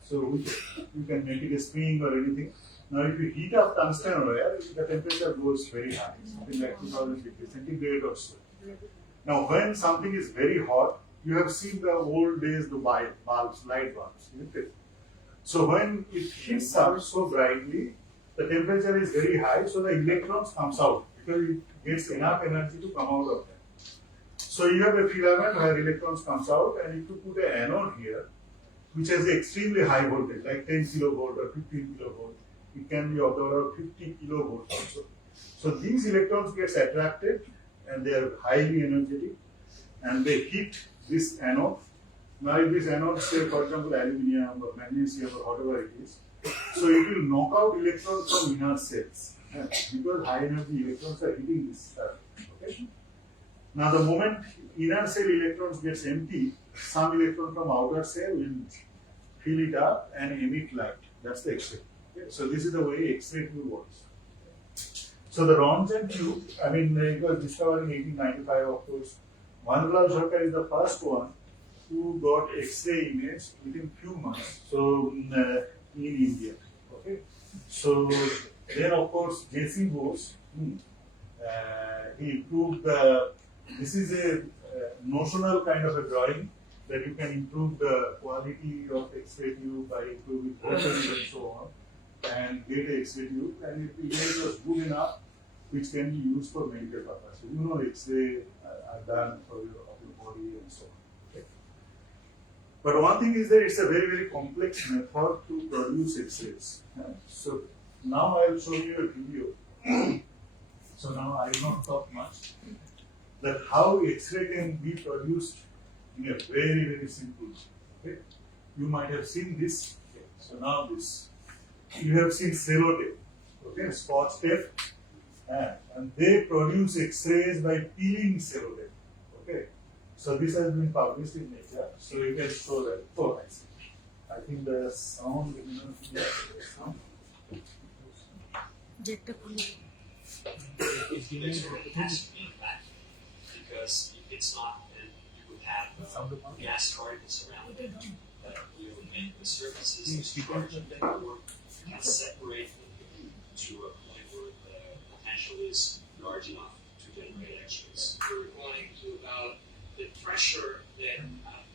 so which you can make it a spring or anything. Now, if you heat up tungsten wire, the temperature goes very high, something like 2000 degrees centigrade or so. Now, when something is very hot, you have seen the old days, the light bulbs, isn't it? So, when it heats up so brightly, the temperature is very high, so the electrons comes out because it gets enough energy to come out of that. So, you have a filament where electrons comes out, and if you put an anode here, which has extremely high voltage, like 10 kilovolt or 15 kilovolt, it can be of the order of 50 kilovolts also. So, these electrons get attracted, and they are highly energetic, and they hit this anode. Now, if this anode, say for example, aluminium or magnesium or whatever it is, so it will knock out electrons from inner cells because high energy electrons are hitting this stuff. Okay? Now, the moment inner cell electrons gets empty, some electron from outer cell will fill it up and emit light. That's the X-ray. Okay? So, this is the way X-ray tube works. So, the Röntgen tube, I mean, it was discovered in 1895, of course. Vanlal Zhaka is the first one who got X-ray image within few months. So, in India. Okay. So, then of course, J.C. Bose, he improved this is a notional kind of a drawing that you can improve the quality of X-ray tube by improving voltage and so on, and get a X-ray tube, and if the image was good enough, which can be used for medical purposes. So, you know, X-ray are done for your body and so on. Okay. But one thing is that it's a very, very complex method to produce X-rays. So now I will show you a video. So now I will not talk much. That how X-ray can be produced in a very, very simple way. Okay? You might have seen this. Okay. So now this. You have seen sellotape, okay, Scotch tape, and they produce X-rays by peeling sellotape. Okay. So this has been published in Nature. So you can show that. Oh, I see. I think the sound. Sound. Because if it's not, then you would have gas particles around it that will make the surfaces charged and therefore can separate to a point where the potential is large enough to generate X-rays. We're going to about the pressure that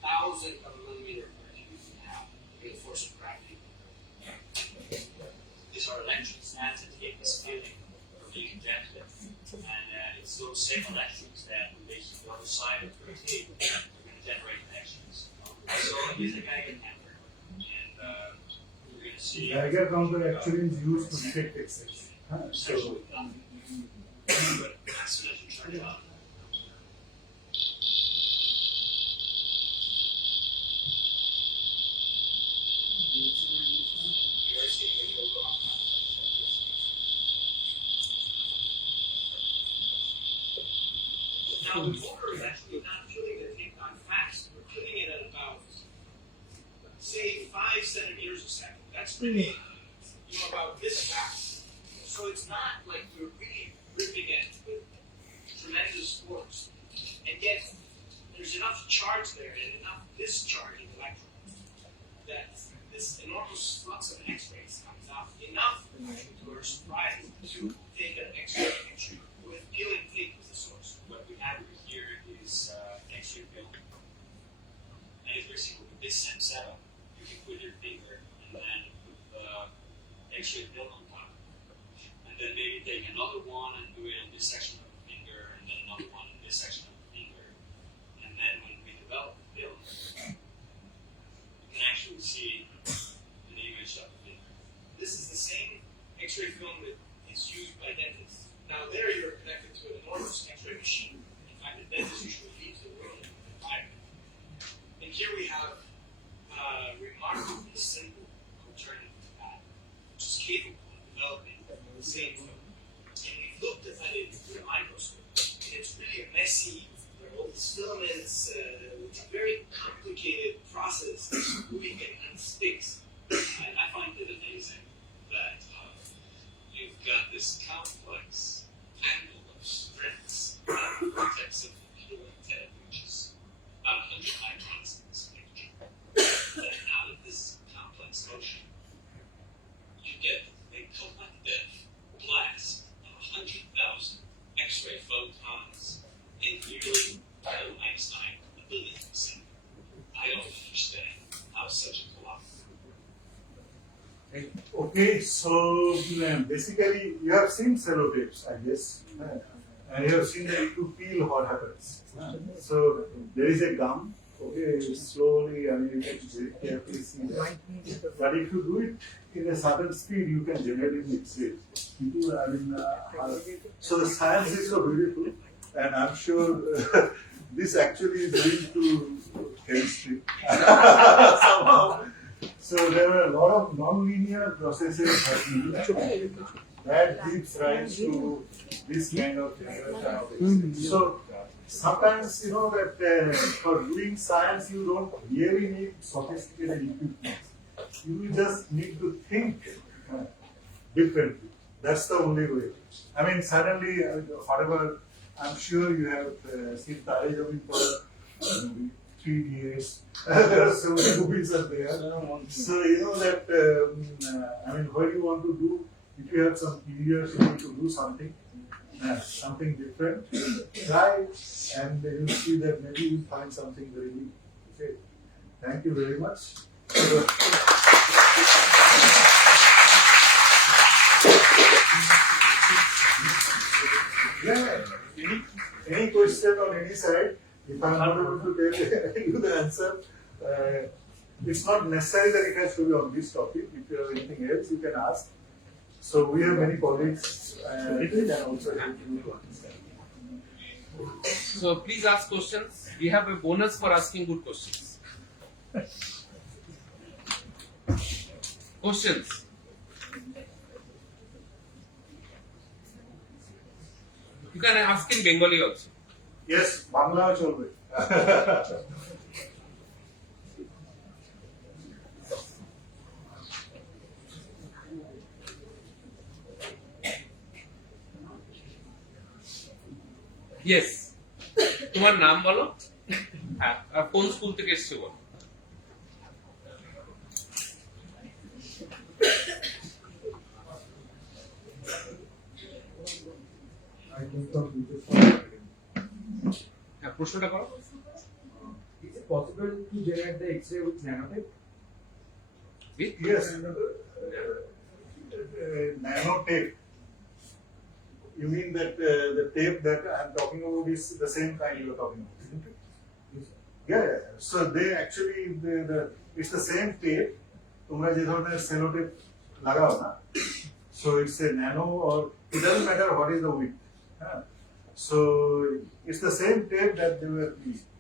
1,000 of a millimeter of mercury can have in the force of gravity. These are electrons that take this feeling from being injected, and it's those same electrons that basically on the side of the tape are going to generate connections. So here's a Geiger counter, and we're going to see. Geiger counter actually is used to detect X-rays. So, but as soon as you turn it on. You're seeing it go off. Now the motor is actually not putting the tape on fast. We're putting it at about, say, 5 centimeters a second. That's really, about this fast. So it's not like we're really ripping it with tremendous force. And yet, there's enough charge there and enough discharge of electrons that this enormous flux of X-rays comes out enough to our surprise to take an X-ray picture with peeling tape as the source. What we have here is X-ray film. And if you're seeing with this same setup, you can put your finger and then put the X-ray film on top. And then maybe take another one and do it on this section of the finger, and then another one in this section of the finger. And then when we develop the film, you can actually see an image of the finger. This is the same X-ray film that is used by dentists. Now there you're connected to an enormous X-ray machine. In fact, the dentist usually leaves the room in the environment. And here we have a remarkably simple alternative to that, which is capable of developing the same film. And we've looked at it through a microscope. And it's really a messy, there are all these filaments, it's a very complicated process that's moving and unsticks. And I find it amazing that you've got this complex tangle of strengths in the context of peeling tape, which is about 100 microns in this picture. Then out of this complex motion, you get a collective blast of 100,000 X-ray photons in nearly 10 Einstein abilities. I don't understand how such a Okay, so basically you have seen sellotapes, I guess, and you have seen that if you peel what happens. So there is a gum, okay, slowly, I mean you can very carefully see that. But if you do it in a certain speed, you can generate it itself. So the science is so beautiful, and I'm sure this actually is linked to chemistry somehow. So there are a lot of non-linear processes happening that gives rise to this kind of thing. So sometimes that for doing science you don't really need sophisticated equipment. You just need to think differently. That's the only way. I mean, suddenly, whatever, I'm sure you have seen Tare Zameen Par, 3 years. There are so many movies are there. So that I mean, what you want to do, if you have some periods, you need to do something different. Try, and you'll see that maybe you'll find something very new. Okay. Thank you very much. Yeah. Any question on any side? If I'm not able to tell you the answer, it's not necessary that it has to be on this topic. If you have anything else, you can ask. So we have many colleagues and also help you to understand. So please ask questions. We have a bonus for asking good questions. Questions? You can ask in Bengali also. Yes, Bangla cholbe. Yes. তোমার নাম বলো? হ্যাঁ, আর কোন school থেকে এসেছো বলো? হ্যাঁ, প্রশ্নটা করো। Is it possible to generate the X-ray with nanotape? Yes. Nanotape. You mean that the tape that I'm talking about is the same kind you're talking about, isn't it? Yeah. So they actually, it's the same tape. তোমরা যে ধরনের Sellotape লাগাও না, so it's a nano or it doesn't matter what is the width. So it's the same tape that they were using,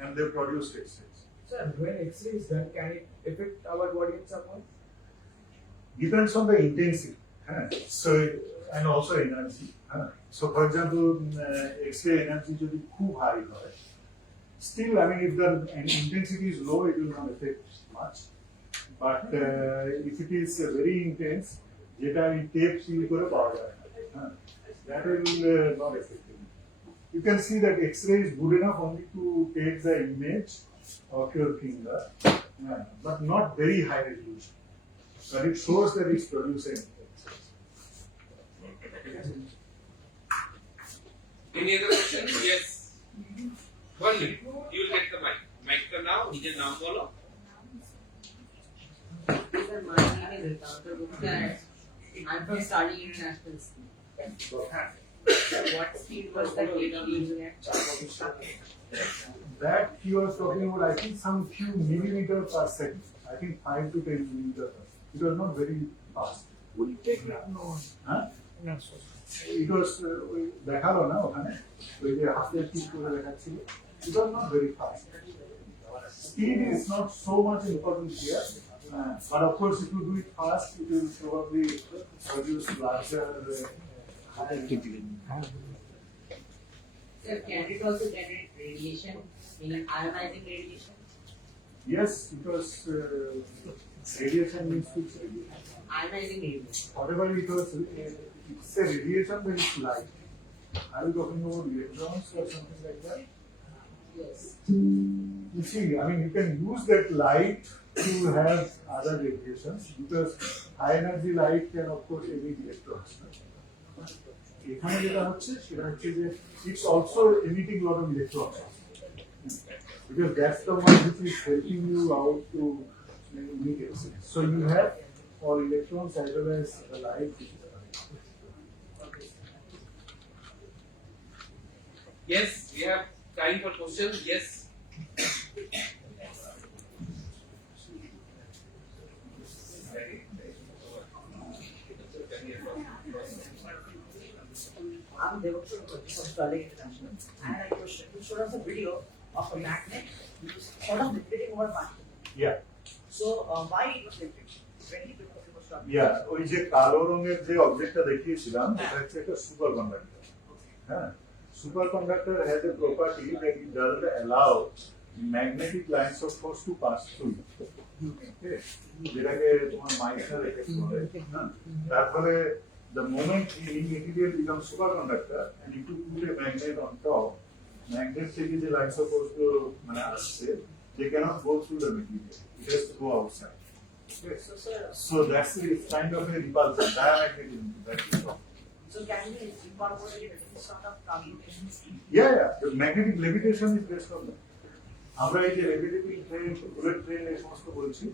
and they produced X-rays. Sir, when X-ray is done, can it affect our body in some way? Depends on the intensity. So and also energy. So for example, X-ray energy যদি খুব high হয়, still I mean if the intensity is low it will not affect much, but if it is very intense, যেটা আমি tape feel করে পাওয়া যায় না, that will not affect it. You can see that X-ray is good enough only to take the image of your finger, but not very high resolution. But it shows that it's producing. Any other questions? Yes. 1 minute. You will get the mic. Mic for now. Nijher naam bolo. Sir, my name is Prasanta Gupta and I'm from studying international school. What speed was the data using at? That he was talking about, I think, some few millimeter per second. I think 5 to 10 millimeter per second. It was not very fast. Would it take Huh? no, sir. It was দেখালো না ওখানে ওই যে হাতে কি করে দেখাচ্ছিল. It was not very fast. Speed is not so much important here, but of course if you do it fast, it will probably produce larger. Sir, can it also generate radiation, meaning ionizing radiation? Yes, because radiation means which radiation? Ionizing radiation. Whatever it was, it's a radiation that is light. Are you talking about electrons or something like that? Yes. You see, I mean, you can use that light to have other radiations because high energy light can, of course, emit electrons. এখানে যেটা হচ্ছে সেটা হচ্ছে যে it's also emitting lot of electrons because that's the one which is helping you out to emit X-ray. So you have all electrons as well as the light. Yes. We have time for questions. Yes. I'm Devakshar from Studying International, and I showed us a video of a magnet which is sort of levitating over one. Yeah. So why it was levitating? When it was stopped? Yeah, ওই যে কালো রঙের যে অবজেক্টটা দেখিয়েছিলাম এটা হচ্ছে একটা super conductor. হ্যাঁ, super conductor has a property that it doesn't allow magnetic lines of force to pass through. Okay, যেটাকে তোমার মাইনার এফেক্ট বলে। হ্যাঁ, তার ফলে the moment the material becomes superconductor and if you put a magnet on top, magnet থেকে যে lines of force গুলো মানে আসছে, they cannot go through the material. It has to go outside. Okay. So that's it's kind of a repulsion, diamagnetism. That is all. So can we incorporate this sort of computation? Yeah, yeah. The magnetic levitation is based on that. আমরা এই যে levitating train, bullet train এই সমস্ত বলছি,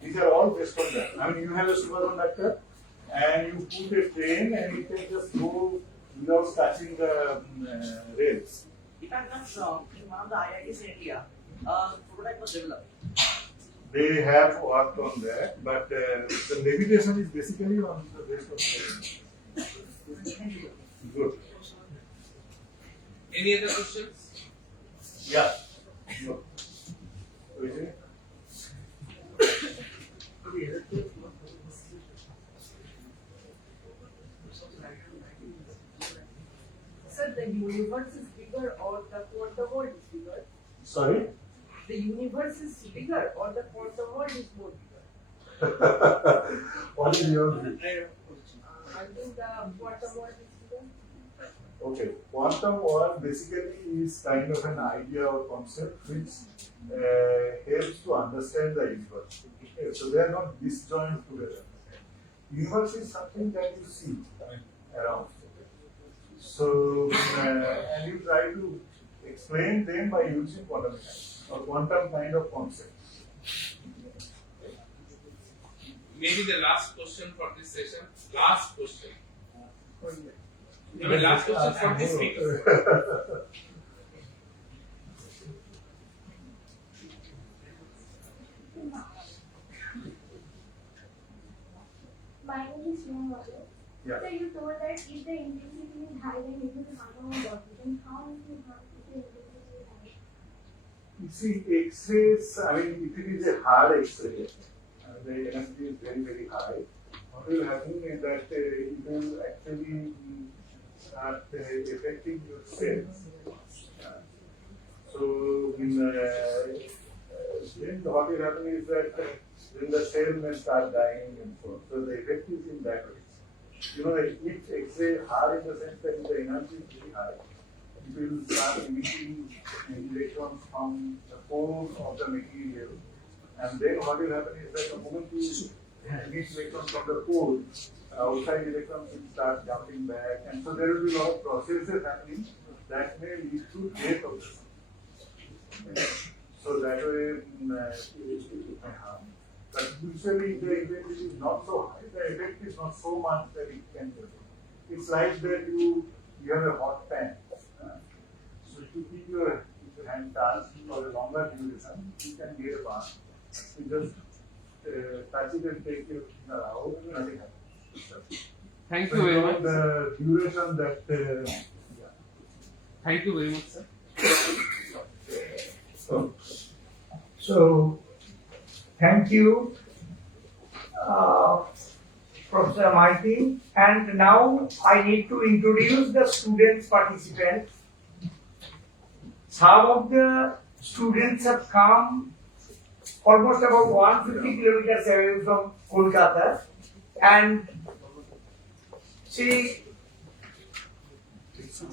these are all based on that. I mean, you have a superconductor and you put a train and it can just go without touching the rails. If I'm not wrong, in one of the IITs in India, prototype was developed. They have worked on that, but the levitation is basically on the base of train. Good. Any other questions? Yeah. No. Vijay? Sir, the universe is bigger or the quantum world is bigger? Sorry? The universe is bigger or the quantum world is more bigger? What is your view? I think the quantum world is bigger. Okay, quantum world basically is kind of an idea or concept which helps to understand the universe. Okay, so they are not disjoint together. Universe is something that you see around. So, and you try to explain them by using quantum mechanics or quantum kind of concepts. Maybe the last question for this session. Last question. I mean, last question for this speaker. My name is Kumar. Yeah. So you told that if the intensity is high, then it will harm our body. Then how it will harm if the intensity is high? You see, X-rays, I mean, if it is a hard X-ray, the energy is very, very high. What will happen is that it will actually start affecting your cells. So, then what will happen is that then the cell may start dying and so on. So the effect is in that way. You know, if X-ray high in the sense that the energy is very high, it will start emitting electrons from the core of the material. And then what will happen is that the moment you emit electrons from the core, outside electrons will start jumping back. And so there will be a lot of processes happening that may lead to death of the cell. So that way it may harm. But usually the effect is not so high. The effect is not so much that it can do it. It's like that you have a hot pan. So if you keep your hand touched for a longer duration, you can get a bath. You just touch it and take your finger out, nothing happens. Thank So you very much. The duration that. Thank you very much, sir. So, thank you, Professor Maiti. And now I need to introduce the students participants. Some of the students have come almost about 150 kilometers away from Kolkata, and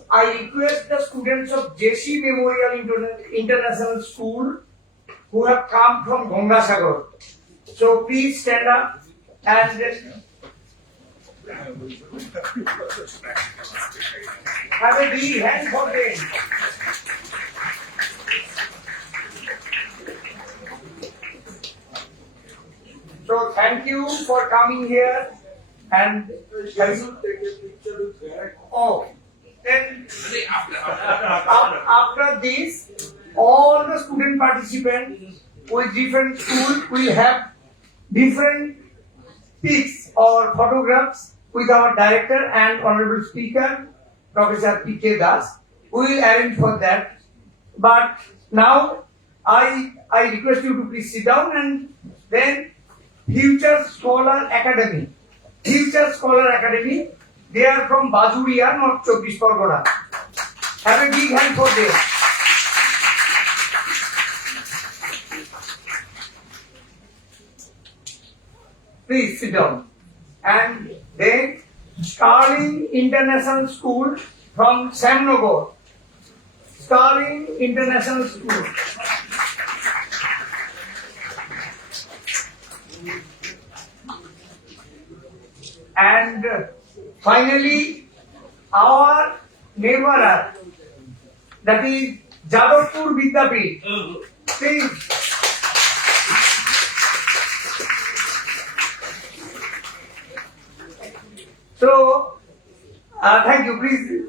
I request the students of JC Memorial International School who have come from Gangasagar. So please stand up and have a big hand for them. So thank you for coming here and oh. Then after this, all the student participants with different schools will have different pics or photographs with our director and honorable speaker, Professor P.K. Das. We will arrange for that. But now I request you to please sit down, and then Future Scholar Academy. Future Scholar Academy. They are from Bajuria, North Chobbish Pargona. Have a big hand for them. Please sit down. And then Starling International School from Samnagar. Starling International School. And finally, our neighbor, that is Jadavpur Vidyapith. Please. So, thank you. Please,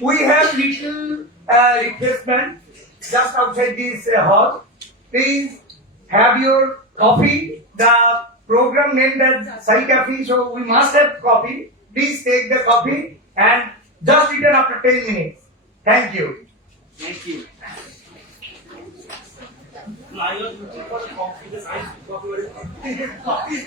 we have little refreshment just outside this hall. Please have your coffee. The program named as Scicaffe, so we must have coffee. Please take the coffee and just return after 10 minutes. Thank you. Thank you. I was looking for the coffee, the size coffee.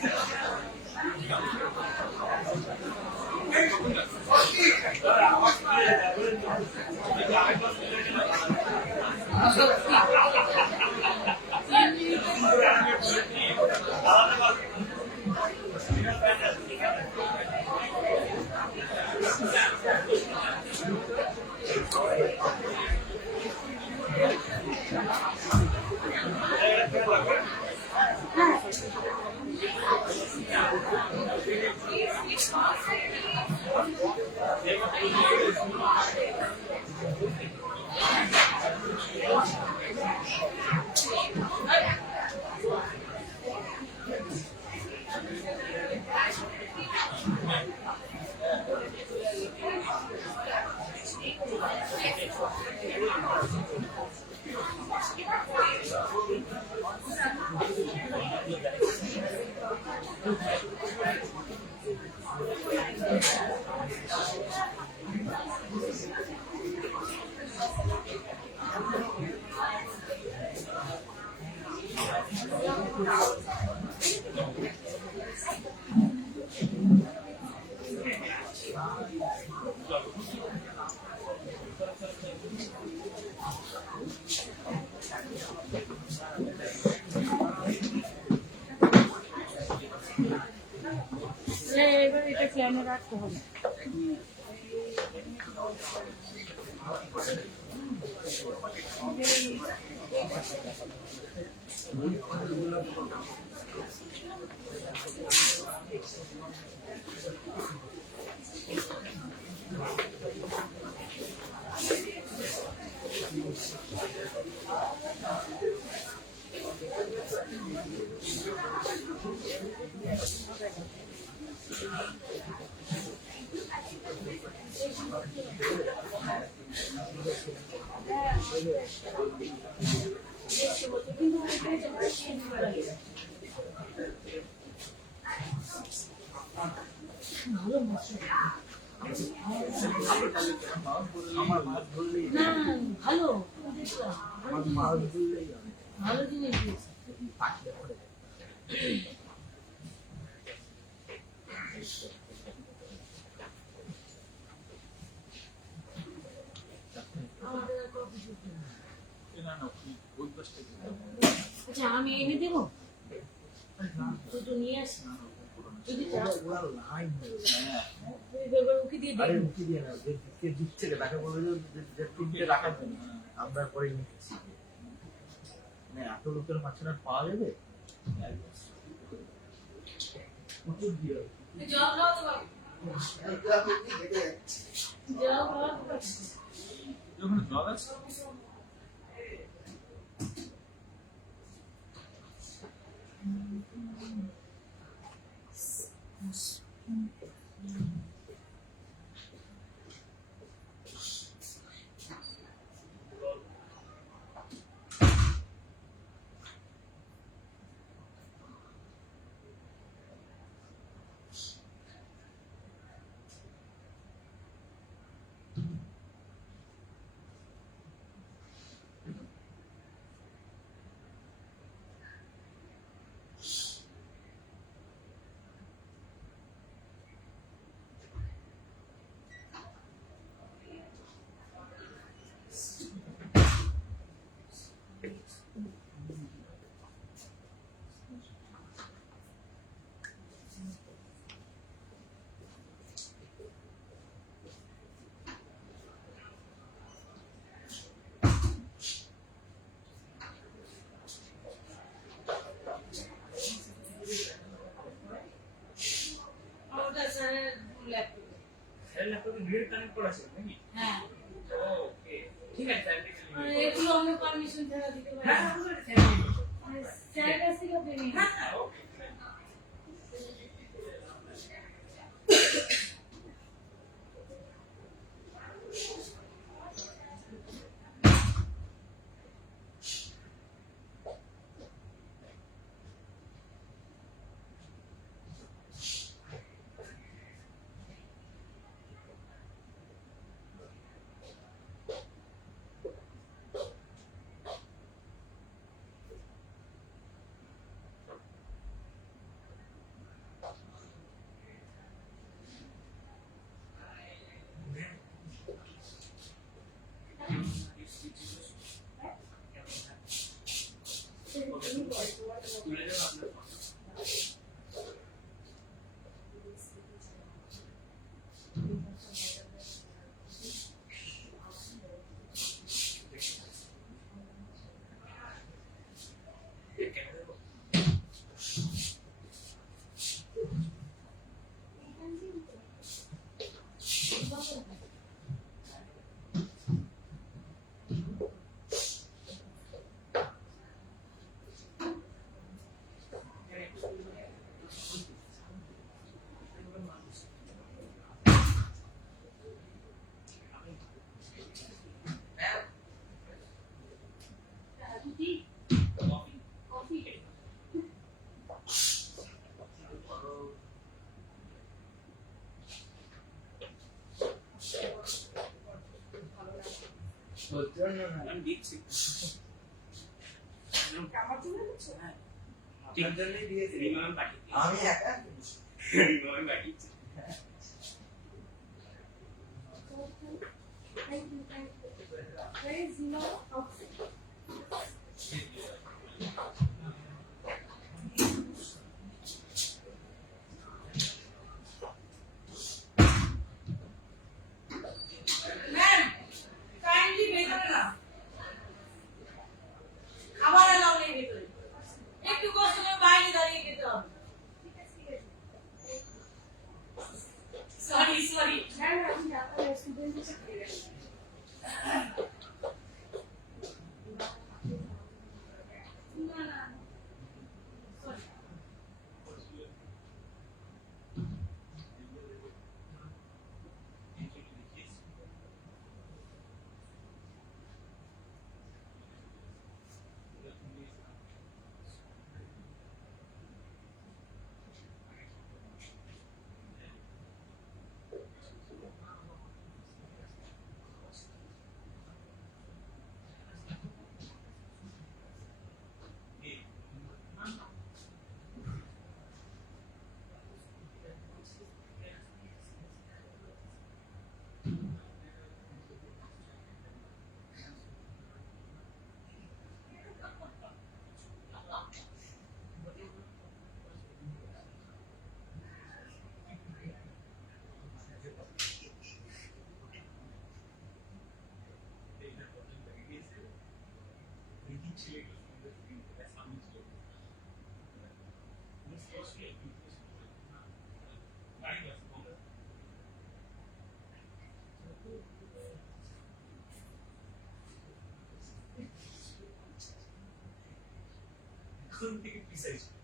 প্ল্যানে রাখতে হবে। না ভালো ভালো জিনিস দিয়েছে। আচ্ছা আমি এনে দেবো, দুটো নিয়ে আসি যদি চাও। তুমি বলবে উকি দিয়ে আরে দেখো। মুখে দিয়ে না, যে দিচ্ছে তাকে বলবে যে তিনটে রাখার জন্য আমরা পরে নিচ্ছি। মানে এত লোকের মাঝখানে আর পাওয়া যাবে? প্রচুর দিয়ে জল খাওয়া তো বাবা। জল খাওয়া তো বাবা। যখন জল আছে ওটা স্যারের ল্যাপটপ। স্যার ল্যাপটপে নেট কানেক্ট করা আছে নাকি? হ্যাঁ ওকে ঠিক আছে স্যার। আর এগুলো আমি পারমিশন ছাড়া দিতে পারি হ্যাঁ না। স্যার স্যারের কাছ থেকে আপনি নিন। হ্যাঁ ওকে। আমি দিচ্ছি। ঠিক জন্যই দিয়েছি। রিমাম পাঠিয়ে দিয়েছি। আমি একা রিমাম পাঠিয়েছি। Thank you. Where is no outside? couldn't take it precisely.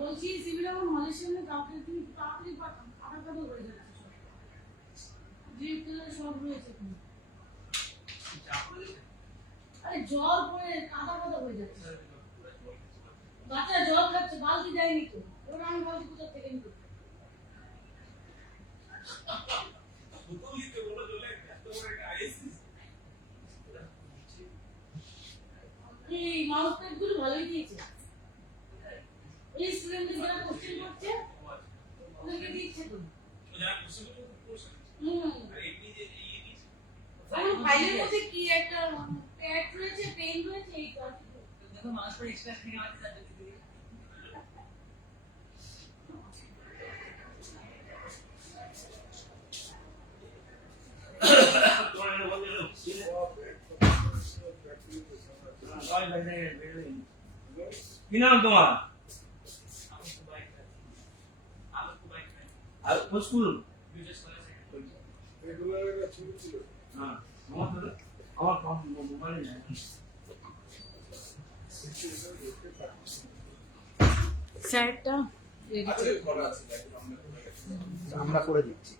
বলছি সিভিল এবং মালয়েশিয়ানে কাউকে তুমি তাড়াতাড়ি পাঠান আবার কথা হয়ে যাচ্ছে সব রয়েছে আরে জল পড়ে কাদা কাদা হয়ে যাচ্ছে বাচ্চারা জল খাচ্ছে বালতি দেয়নি তো ওরা আমি বালতি কোথা থেকে নিতে এই মাউস প্যাড গুলো ভালোই দিয়েছে এই স্টুডেন্টদের যারা কোশ্চেন করছে ওদেরকে দিচ্ছে তো আমার ফাইলের মধ্যে কি একটা প্যাড রয়েছে পেন রয়েছে এই তো দেখো মাউস প্যাড এক্সট্রা থেকে আমাদের সাথে দিতে কি নাম তোমার কোন স্কুল হ্যাঁ আমার মোবাইলে নেই স্যারটা আমরা করে দিচ্ছি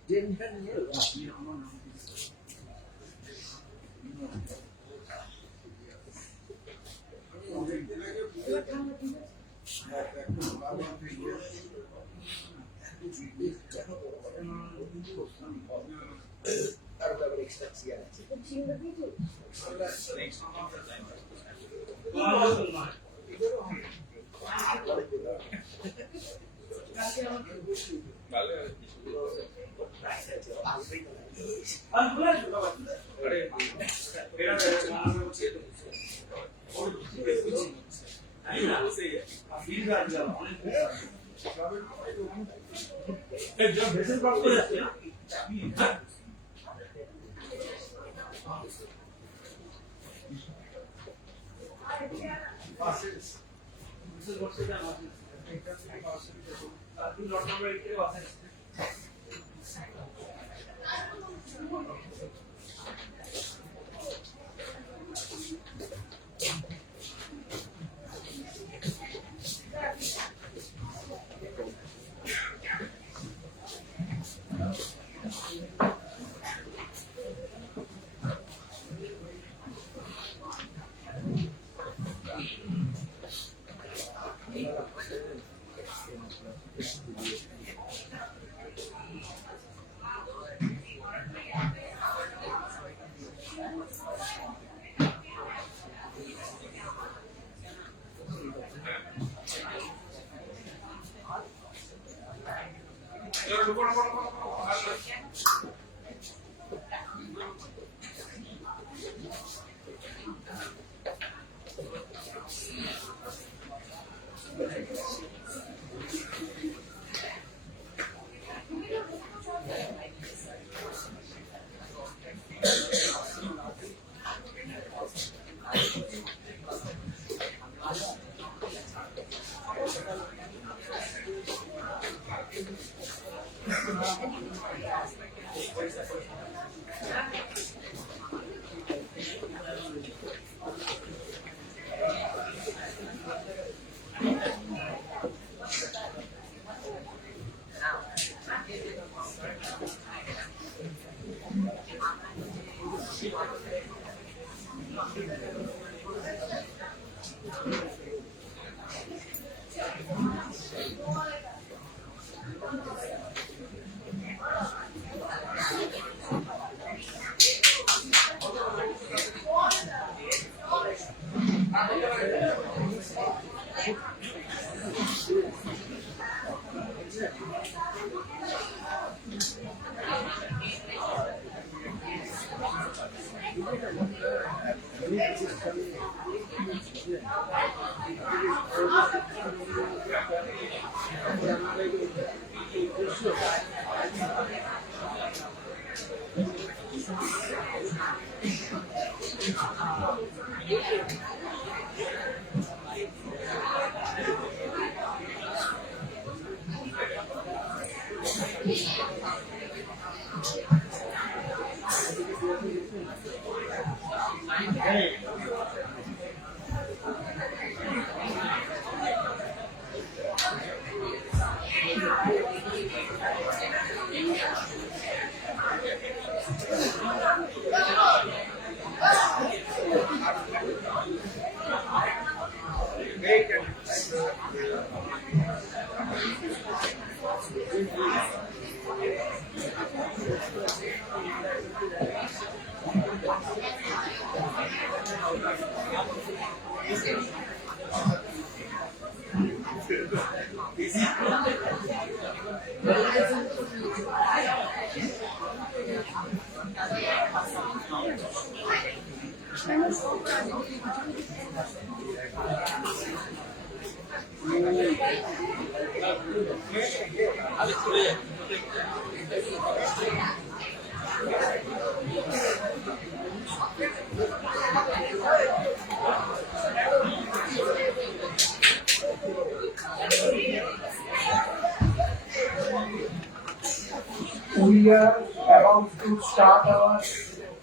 We are about to start our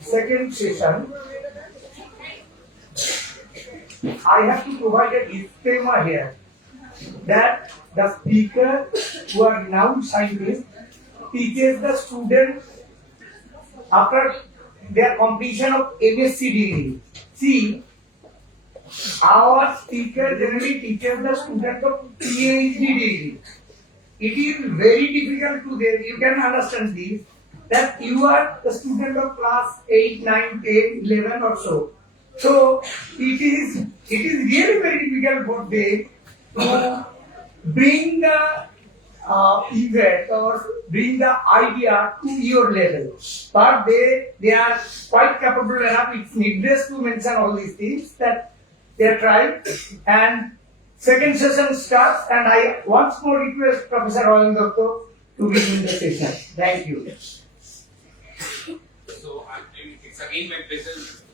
second session. I have to provide a disclaimer here that the speaker, who are renowned scientists, teaches the student after their completion of MSc degree. See, our speaker generally teaches the student of PhD degree. It is very difficult to them. You can understand this, that you are a student of class 8, 9, 10, 11 or so. So it is really very difficult for them to bring the event or bring the idea to your level. But they are quite capable enough. It's needless to mention all these things that they are trying. And second session starts, and I once more request Professor Royan Dotto to begin the session. Thank you. So it's again my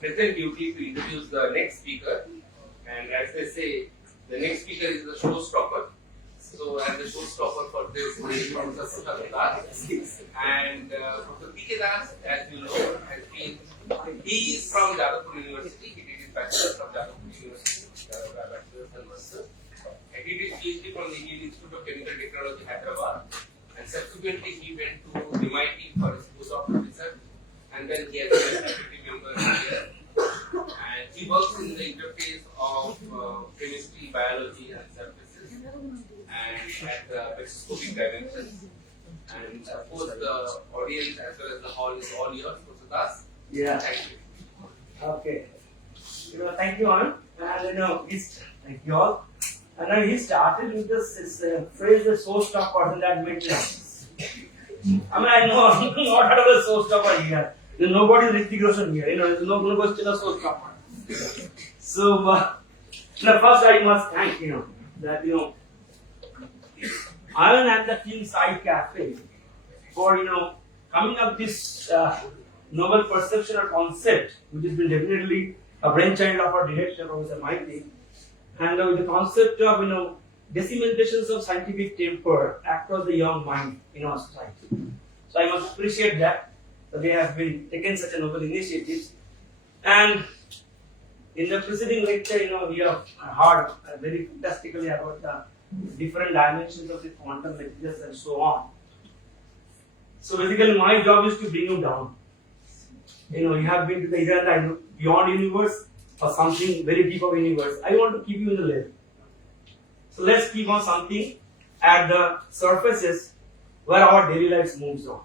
present duty to introduce the next speaker. And as they say, the next speaker is the showstopper. So as the showstopper for this is Prasanta Das. And Professor P.K. Das, as you know, he is from Jadavpur University. He did his bachelor's from Jadavpur University, bachelor's and master's. And he did PhD from the Indian Institute of Chemical Technology, Hyderabad. And subsequently he went to the Maiti for his postdoctoral research. And then he has been a faculty member here. And he works in the interface of chemistry, biology, and surfaces, and at the spectroscopic dimensions. And of course, the audience as well as the hall is all yours, Professor Das. Yeah. Thank you. Okay. Thank you all. And thank you all. And he started with this phrase, the showstopper, and that made sense. I mean, I know I'm not out of the showstopper here. Nobody is Hrithik Roshan here. There's no question of showstopper. So, first I must thank that Alan and the team Scicaffe for coming up this novel perception or concept, which has been definitely a brainchild of our director, Professor Maiti, and with the concept of decimentations of scientific temper across the young mind in our society. So I must appreciate that they have been taken such a noble initiatives. And in the preceding lecture, we have heard very fantastically about the different dimensions of the quantum messages and so on. So basically, my job is to bring you down. You have been to the either beyond universe or something very deep of universe. I want to keep you in the level. So let's keep on something at the surfaces where our daily lives moves on.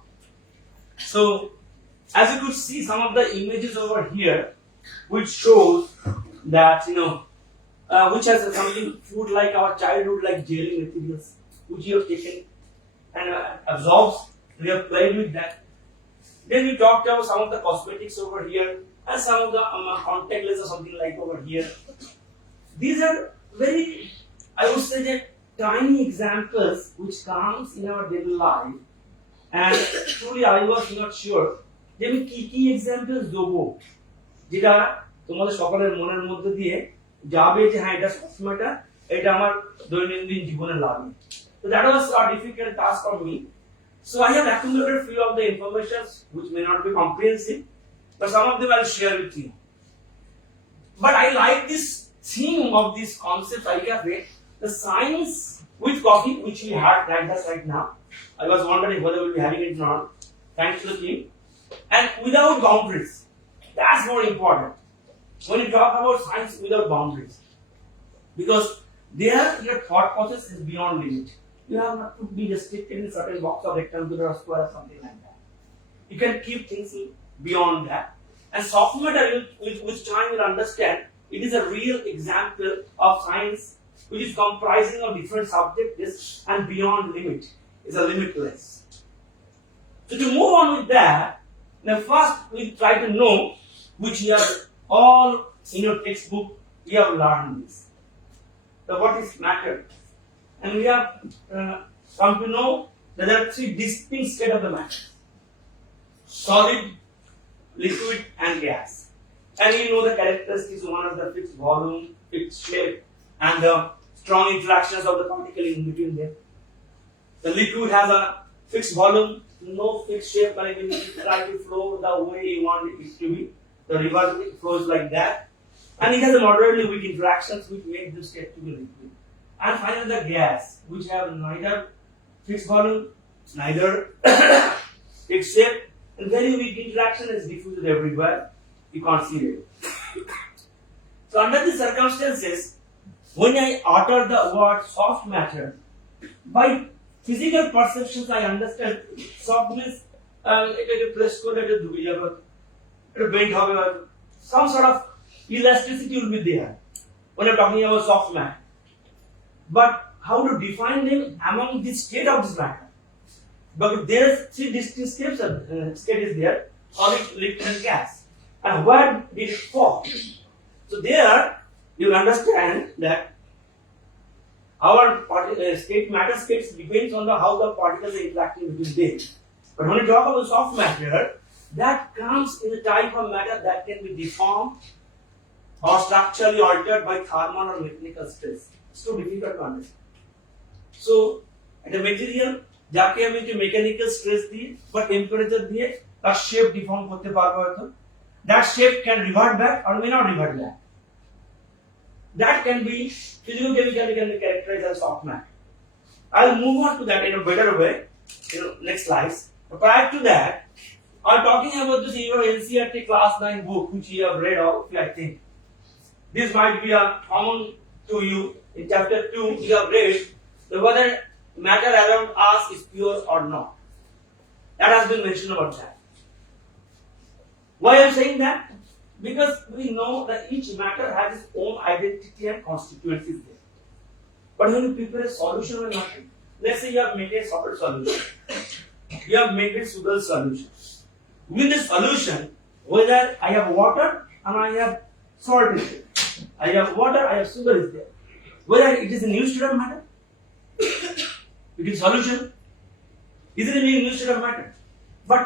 So as you could see some of the images over here, which shows that which has something food like our childhood, like gelling materials, which you have taken and absorbs. We have played with that. Then we talked about some of the cosmetics over here and some of the contact lenses or something like over here. These are very, I would say, that tiny examples which comes in our daily life. And truly I was not sure যে আমি কি examples দেবো যেটা তোমাদের সকলের মনের মধ্যে দিয়ে যাবে যে হ্যাঁ এটা সবসময়টা এটা আমার দৈনন্দিন জীবনে লাগে. So that was a difficult task for me. So I have accumulated few of the information which may not be comprehensive, but some of them I'll share with you. But I like this theme of this concept, Scicaffe, the science with coffee, which we had right now. I was wondering whether we'll be having it or not. Thanks to the team. And without boundaries. That's more important. When you talk about science without boundaries. Because there your thought process is beyond limit. You have not to be restricted in a certain box of rectangular or square or something like that. You can keep things beyond that. And soft matter, with time you'll understand, it is a real example of science which is comprising of different subjects and beyond limit. Is a limitless. So to move on with that, now first we try to know, which we have all in your textbook, we have learned this. So what is matter? And we have come to know that there are three distinct states of the matter. Solid, liquid and gas. And you know the characteristics, one is the fixed volume, fixed shape and the strong interactions of the particle in between them. The liquid has a fixed volume, no fixed shape, but it will try to flow the way you want it to be. The river flows like that. And it has a moderately weak interactions which make this state to be liquid. And finally the gas, which have neither fixed volume, neither fixed shape, and very weak interaction is diffused everywhere. You can't see it. So under these circumstances, when I utter the word soft matter, by physical perceptions I understand soft means it press করে এটা ডুবে যাবে, এটা bend হবে, some sort of elasticity will be there when I'm talking about soft matter. But how to define them among the state of this matter. But there are three distinct states state is there, solid, liquid and gas. And where did it fall? So there you understand that our state matter states depends on how the particles are interacting between them. But when you talk about soft matter, that comes in the type of matter that can be deformed or structurally altered by thermal or mechanical stress. It's too difficult to understand. So, at a material, যাকে আমি যে mechanical stress দিয়ে বা temperature দিয়ে তার shape deform করতে পারবো হয়তো, that shape can revert back or may not revert back. That can be physicochemically can be characterized as soft matter. I'll move on to that in a better way. Next slides. But prior to that, I'm talking about this NCERT class 9 book which you have read all, I think. This might be a common to you. In chapter 2, you have read whether matter around us is pure or not. That has been mentioned about that. Why I am saying that? Because we know that each matter has its own identity and constituencies there. But when you prepare a solution of matter, let's say you have made a solid solution, you have made a sugar solution. With this solution, whether I have water and I have salt is there, I have water, I have sugar is there. Whether it is a new state of matter, it is solution. Is it a new state of matter? But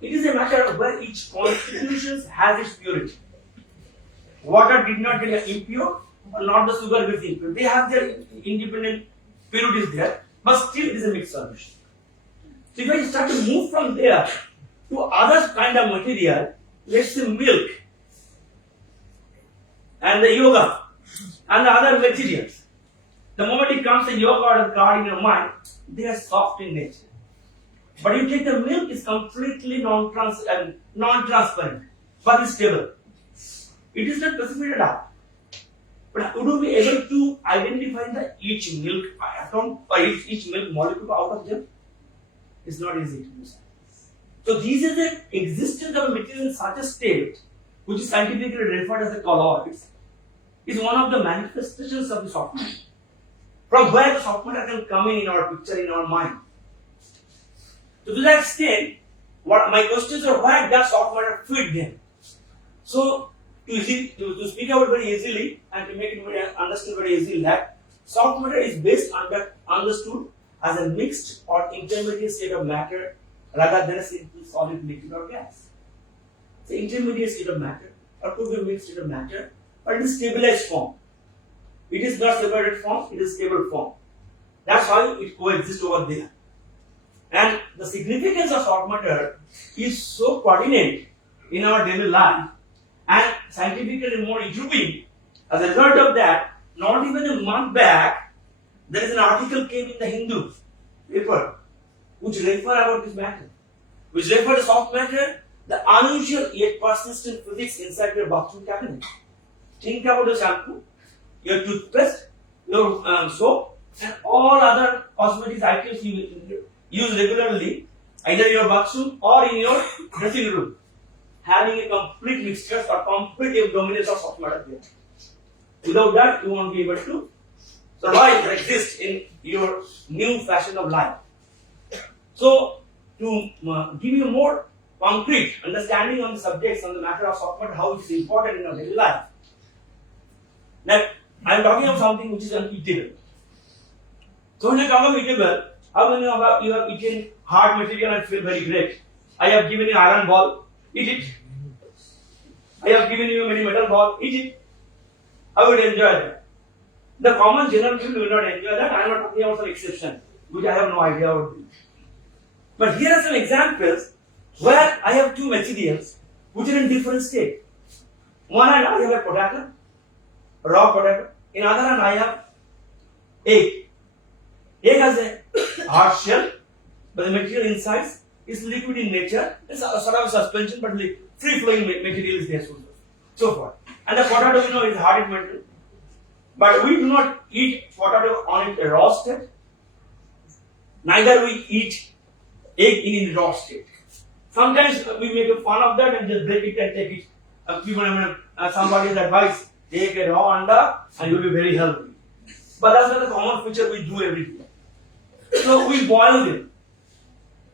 it is a matter where each constitution has its purity. Water did not get impure, or not the sugar gets impure. They have their independent purities there, but still it is a mixed solution. So if I start to move from there to other kind of material, let's say milk and the yogurt and the other materials, the moment it comes the yogurt or the curd in your mind, they are soft in nature. But you take the milk, is completely non-transparent, but it's stable. It is not precipitated out. But would you be able to identify each milk atom or each milk molecule out of them? It's not easy to do so. So this is the existence of a material in such a state, which is scientifically referred as a colloids, is one of the manifestations of the soft matter. From where the soft matter can come in our picture, in our mind. So to that extent, what my questions are, where does soft matter fit them? So to speak out very easily and to make it understood very easily, that soft matter is best understood as a mixed or intermediate state of matter rather than a simple solid, liquid or gas. It's an intermediate state of matter or could be a mixed state of matter, but it is stabilized form. It is not separated form, it is stable form. That's how it coexists over there. And the significance of soft matter is so pertinent in our daily life and scientifically more intriguing. As a result of that, not even a month back, there is an article came in the Hindu paper which refer about this matter, which refer to soft matter, the unusual yet persistent physics inside your bathroom cabinet. Think about your shampoo, your toothpaste, your soap, and all other cosmetics items you use regularly, either in your bathroom or in your dressing room, having a complete mixture or complete dominance of soft matter there. Without that, you won't be able to survive or exist in your new fashion of life. So, to give you more concrete understanding on the subjects, on the matter of soft matter, how it is important in our daily life. Now, I am talking of something which is uneatable. So, when I talk of eatable, how many of you have eaten hard material and feel very great? I have given you iron ball, eat it. I have given you many metal ball, eat it. I would enjoy that. The common general people will not enjoy that. I am not talking about some exception, which I have no idea about. But here are some examples where I have two materials which are in different state. One hand I have a potato, raw potato. In other hand I have egg. Egg has a hard shell, but the material inside is liquid in nature. It's a sort of a suspension, but free-flowing material is there, so forth. And the potato, is hard material. But we do not eat potato on a raw state. Neither we eat egg in raw state. Sometimes we make fun of that and just break it and take it. Somebody's advice, take a raw anda and you will be very healthy. but that's not the common feature we do every day. So we boil them.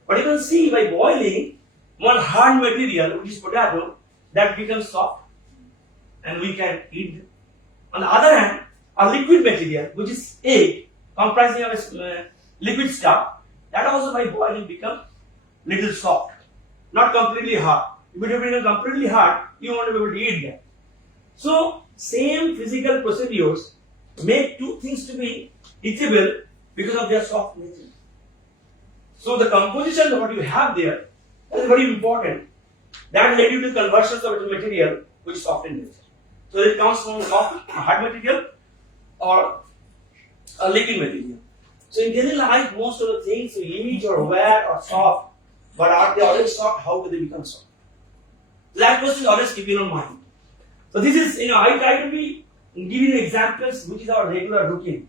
But you can see by boiling one hard material, which is potato, that becomes soft and we can eat them. On the other hand, a liquid material, which is egg, comprising of a liquid stuff, that also by boiling become little soft, not completely hard. If it becomes completely hard, you won't be able to eat them. So, same physical procedures make two things to be eatable because of their soft nature. So, the composition of what you have there is very important. That led you to conversions of a material which is soft in nature. So, it comes from a hard material or a liquid material. So, in daily life, most of the things we eat or wear are soft, but are they always soft? How do they become soft? So that question always keep in your mind. So this is, I try to be giving examples which is our regular routine.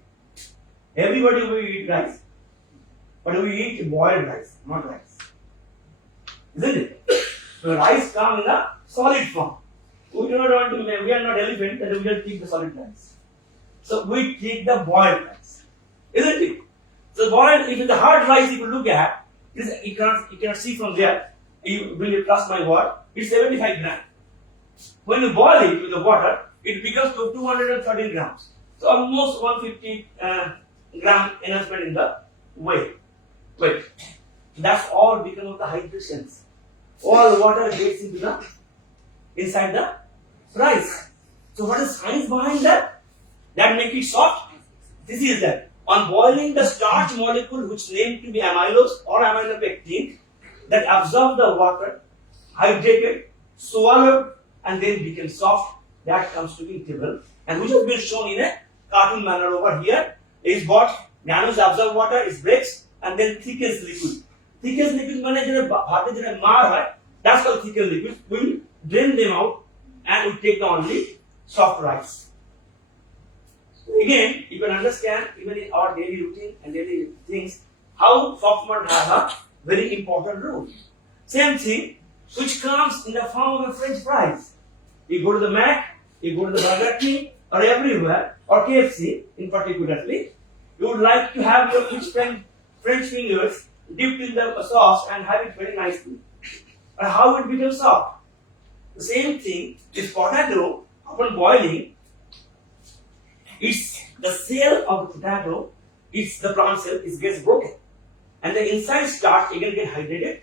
Everybody will eat rice, but we eat boiled rice, not rice. Isn't it? So rice comes in a solid form. We do not want to, we are not elephant, that we will take the solid rice. So we take the boiled rice. Isn't it? So boiled, if it's the hard rice you look at, you cannot see from there, will you trust my word? It's 75 grams. When you boil it with the water, it becomes to 213 grams. So almost 150 gram enhancement in the weight. That's all because of the hydration. All the water gets into inside the rice. So what is science behind that? That make it soft? This is that. On boiling the starch molecule which named to be amylose or aminopectin that absorb the water, hydrated, swallowed and then became soft, that comes to be eatable and which has been shown in a cartoon manner over here is what granules absorb water, it breaks and then thickens liquid. Thickens liquid means that's called thickened liquid. We will drain them out and we take the only soft rice. Again, you can understand even in our daily routine and daily things how soft mud has a very important role. Same thing which comes in the form of a French fries. You go to the Mac, you go to the Burger King or everywhere or KFC in particularly, you would like to have your French fingers dipped in the sauce and have it very nicely. And how it becomes soft? The same thing is potato upon boiling. It's the cell of the potato, it's the plant cell, it gets broken. And the inside starch again get hydrated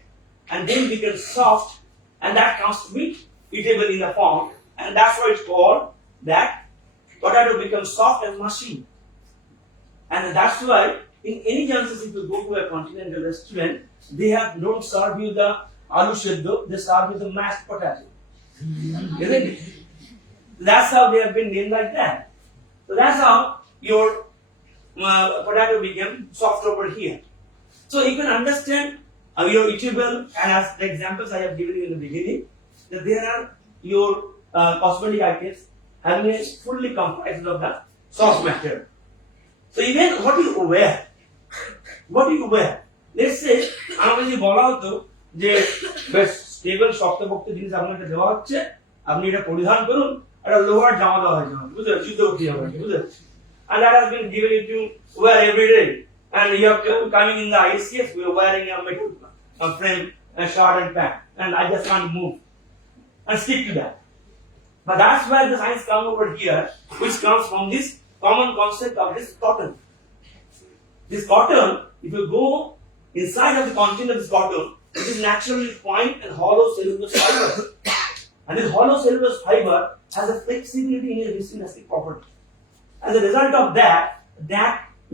and then becomes soft and that comes to be eatable in the form and that's why it's called that potato becomes soft and mushy. And that's why in any chances if you go to a continental restaurant, they don't serve you the aloo sheddo, they serve you the mashed potato. Isn't it? That's how they have been named like that. So that's how your potato became soft over here. So you can understand your eatable and as the examples I have given you in the beginning, that there are your cosmetic items having a fully comprised of the soft matter. So even what you wear, let's say, আমাকে যদি বলা হতো যে বেশ stable শক্তপোক্ত জিনিস আপনাকে দেওয়া হচ্ছে, আপনি এটা পরিধান করুন, একটা লোহার জামা দেওয়া হয়েছে, বুঝলেন, যুদ্ধ করতে হবে, বুঝলেন, and that has been given you to wear every day. And you are coming in the IACS, we are wearing a metal frame, a shirt and pant, and I just can't move and stick to that. But that's where the science comes over here, which comes from this common concept of this cotton. This cotton, if you go inside of the content of this cotton, it is naturally fine and hollow cellulose fiber. And this hollow cellulose fiber has a flexibility in its elastic property. As a result of that,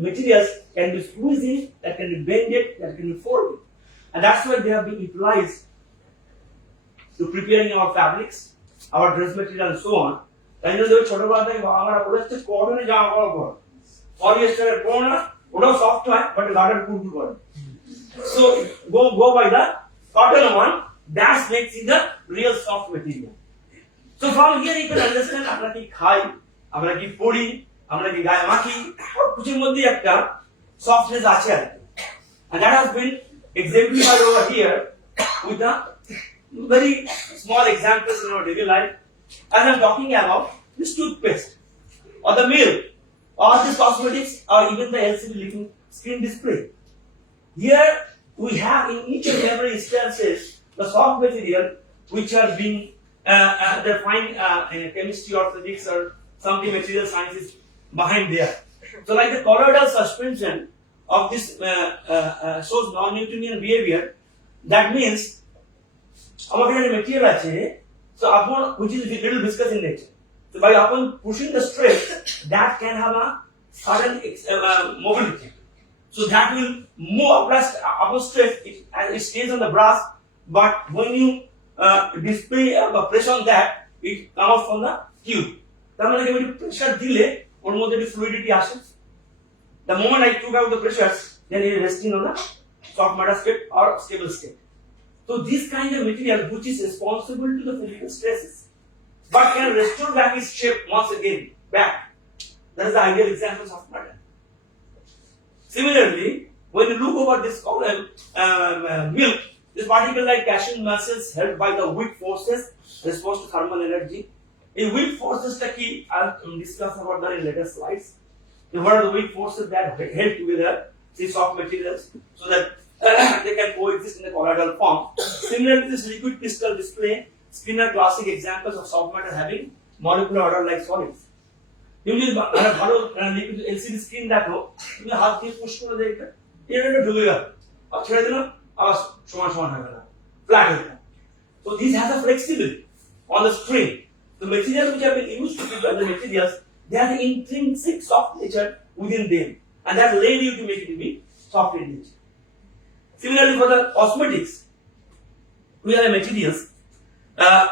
materials can be squeezed in, that can be bended, that can be folded. And that's why they have been utilized to preparing our fabrics, our dress material and so on. And you know, ছোটবেলা থেকে আমরা পড়েছি কটনের জামা কাপড় পরে, পলিয়েস্টারের পরে না, ওটাও সফট হয় বাট গার্ডের কুরকুর করে। So go by the cotton one, that makes it the real soft material. So from here you can understand আমরা কি খাই, আমরা কি পড়ি, আমরা কি গায়ে মাখি, সবকিছুর মধ্যে একটা softness আছে আর কি। And that has been exemplified over here with the very small examples in our daily life. As I'm talking about this toothpaste or the milk or the cosmetics, or even the LCD leaking screen display. Here we have in each and every instances the soft material which are being defined in chemistry or physics or something material sciences behind there. So like the colloidal suspension of this shows non-Newtonian behavior. That means our material আছে, so upon which is little viscous in nature. So by upon pushing the stress, that can have a sudden mobility. So that will move upon stress and it stays on the brass. But when you display pressure on that, it comes out from the tube. তার মানে কি pressure দিলে ওর মধ্যে একটু fluidity আসে. The moment I took out the pressures, then it is resting on the soft matter state or stable state. So this kind of material which is responsible to the physical stresses, but can restore back its shape once again back. That is the ideal example of soft matter. Similarly, when you look over this column, milk, this particle-like cashew muscles held by the weak forces response to thermal energy. In weak forces, I'll discuss about that in later slides. What are the weak forces that held together these soft materials so that they can coexist in the colloidal form? Similarly, this liquid crystal display screen are classic examples of soft matter having molecular order like solids. You যদি ভালো liquid LCD screen দেখো, তুমি হাত দিয়ে push করে দেখবে এটা ঢুকে গেল, আর ছেড়ে দিলাম আবার সমান সমান হবে না, ফ্ল্যাট হয়ে যায়. So this has a flexibility on the screen. The materials which have been used to prepare the materials, they have the intrinsic soft nature within them, and that led you to make it be soft in nature. Similarly, for the cosmetics, we have materials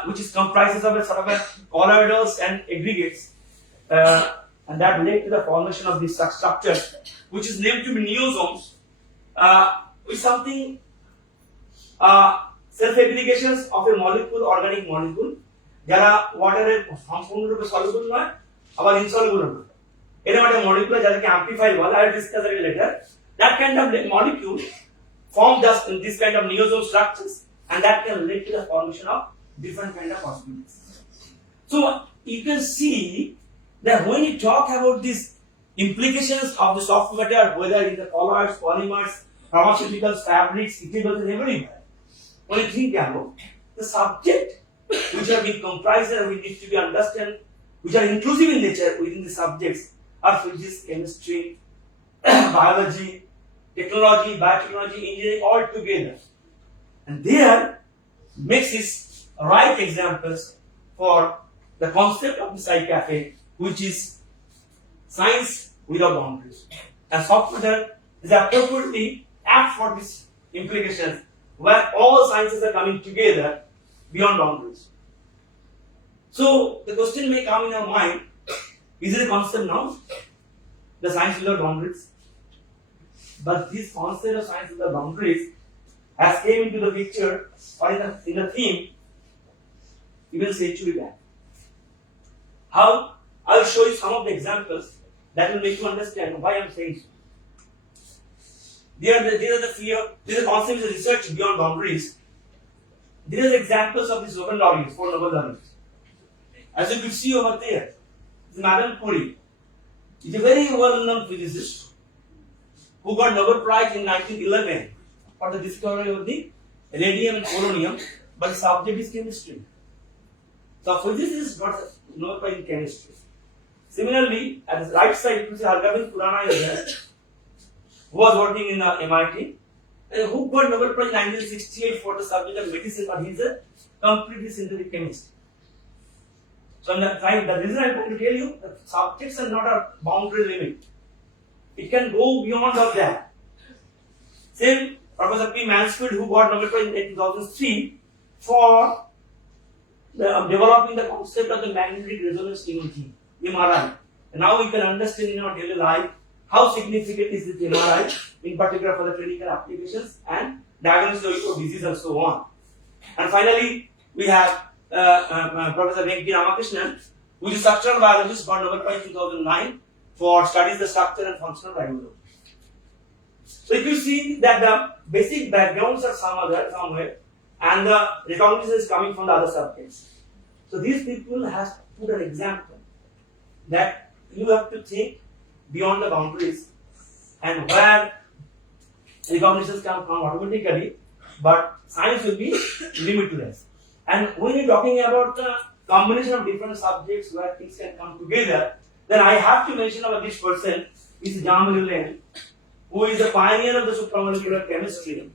which is comprises of a sort of a colloidals and aggregates, and that led to the formation of this structure, which is named to be neosomes, with something self-aggregations of a molecule, organic molecule. যারা ওয়াটারের সম্পূর্ণরূপে soluble নয় আবার insoluble নয়, এটা একটা molecule যাদেরকে amplifier বলে, I discuss it later. That kind of molecule form just in this kind of neosome structures, and that can lead to the formation of different kind of cosmetics. So you can see that when you talk about these implications of the soft matter, whether in the colloids, polymers, pharmaceuticals, fabrics, eatables, and everywhere, when you think about the subject which have been comprised and which need to be understood, which are inclusive in nature within the subjects are physics, chemistry, biology, technology, biotechnology, engineering, all together. And there makes this right examples for the concept of the Scicaffe, which is science without boundaries. And soft matter is appropriately apt for these implications, where all sciences are coming together beyond boundaries. So the question may come in our mind, is it a concept now? The science without boundaries? But this concept of science without boundaries has came into the picture or in the theme even century back. How? I'll show you some of the examples that will make you understand why I'm saying so. These are the concepts of research beyond boundaries. These are examples of these Nobel laureates, 4 Nobel laureates. As you could see over there, this Madame Curie is a very well-known physicist who got Nobel Prize in 1911 for the discovery of the radium and polonium, but the subject is chemistry. So physicist got Nobel Prize in chemistry. Similarly, at the right side, you see Hargavan Khurana is there, who was working in the MIT, and who got Nobel Prize in 1968 for the subject of medicine, but he is a completely synthetic chemist. So the reason I'm trying to tell you, the subjects are not a boundary limit. It can go beyond of that. Same Professor P. Mansfield, who got Nobel Prize in 2003 for developing the concept of the magnetic resonance imaging, MRI. And now we can understand in our daily life how significant is this MRI, in particular for the clinical applications and diagnosis of disease and so on. And finally, we have Professor Venki Ramakrishnan, who is a structural biologist, got Nobel Prize in 2009 for studies the structure and function of ribosome. So if you see that the basic backgrounds are somewhere, and the recognition is coming from the other subjects. So these people have put an example that you have to think beyond the boundaries, and where recognitions can come automatically, but science will be limitless. And when you're talking about the combination of different subjects where things can come together, then I have to mention about this person is Jamil, who is a pioneer of the supramolecular chemistry,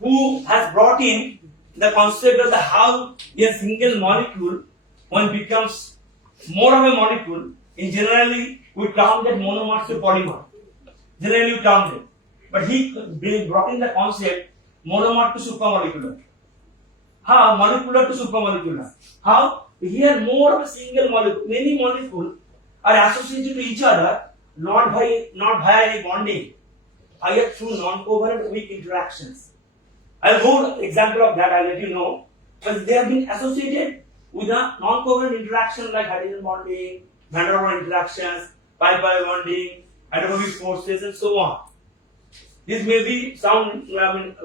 who has brought in the concept of the how a single molecule, when it becomes more of a molecule, in generally we term that monomer to polymer. Generally we term it. But he brought in the concept monomer to supramolecular. How? Molecular to supramolecular. How? Here more of a single molecule, many molecules are associated to each other not via any bonding, either through non-covalent weak interactions. I'll hold example of that, I'll let you know. But they have been associated with a non-covalent interaction like hydrogen bonding, van der Waals interactions, pi-pi bonding, hydrophobic forces, and so on. This may be sound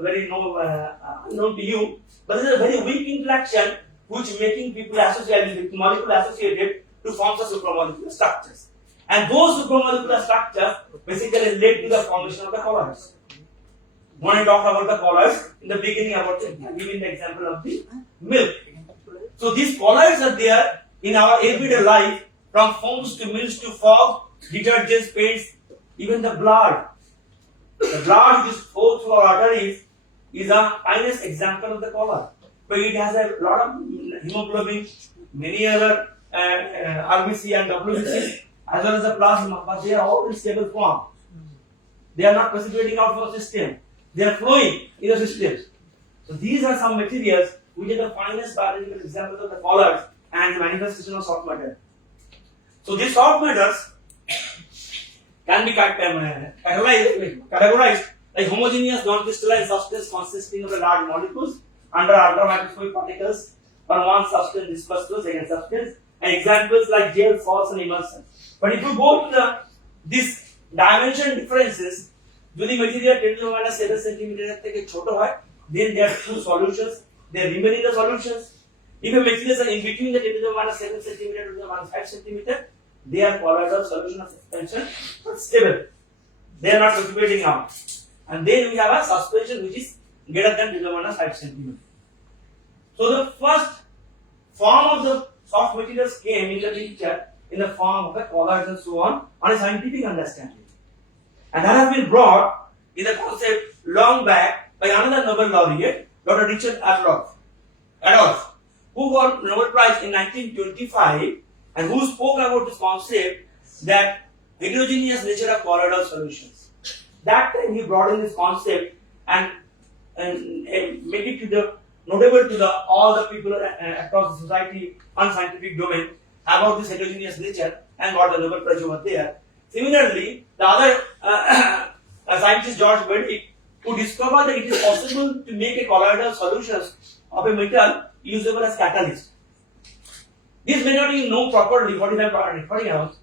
very unknown to you, but this is a very weak interaction which making people associated with molecule associated to form the supramolecular structures. And those supramolecular structures basically led to the formation of the colloids. When I talk about the colloids, in the beginning about giving the example of the milk. So these colloids are there in our everyday life, from foams to milks to fog, detergents, paints, even the blood. The blood which flows through our arteries is a finest example of the colloid. But it has a lot of hemoglobin, many other RBC and WBC, as well as the plasma, but they are all in stable form. They are not precipitating out of the system. They are flowing in the system. So these are some materials which are the finest biological examples of the colloids and the manifestation of soft matter. So these soft matters can be categorized like homogeneous non-crystallized substance consisting of the large molecules under ultramicroscopic particles from one substance dispersed to a second substance, and examples like gel, salts, and emulsion. But if you go to these dimension differences, যদি material 10 to the minus 7 centimeter থেকে ছোট হয়, then there are two solutions. They remain in the solutions. If a materials are in between the 10 to the minus 7 centimeter to the minus 5 centimeter, they are colloidal solution of suspension, but stable. They are not precipitating out. And then we have a suspension which is greater than 10 to the minus 5 centimeter. So the first form of the soft materials came in the picture in the form of the colloids and so on a scientific understanding. And that has been brought in the concept long back by another Nobel laureate, Dr. Richard Adolph, who got Nobel Prize in 1925 and who spoke about this concept that heterogeneous nature of colloidal solutions. That time he brought in this concept and make it to the notable to the all the people across the society and scientific domain about this heterogeneous nature and got the Nobel Prize over there. Similarly, the other scientist George Berdick, who discovered that it is possible to make a colloidal solutions of a metal usable as catalyst. This may not even know properly what is referring about.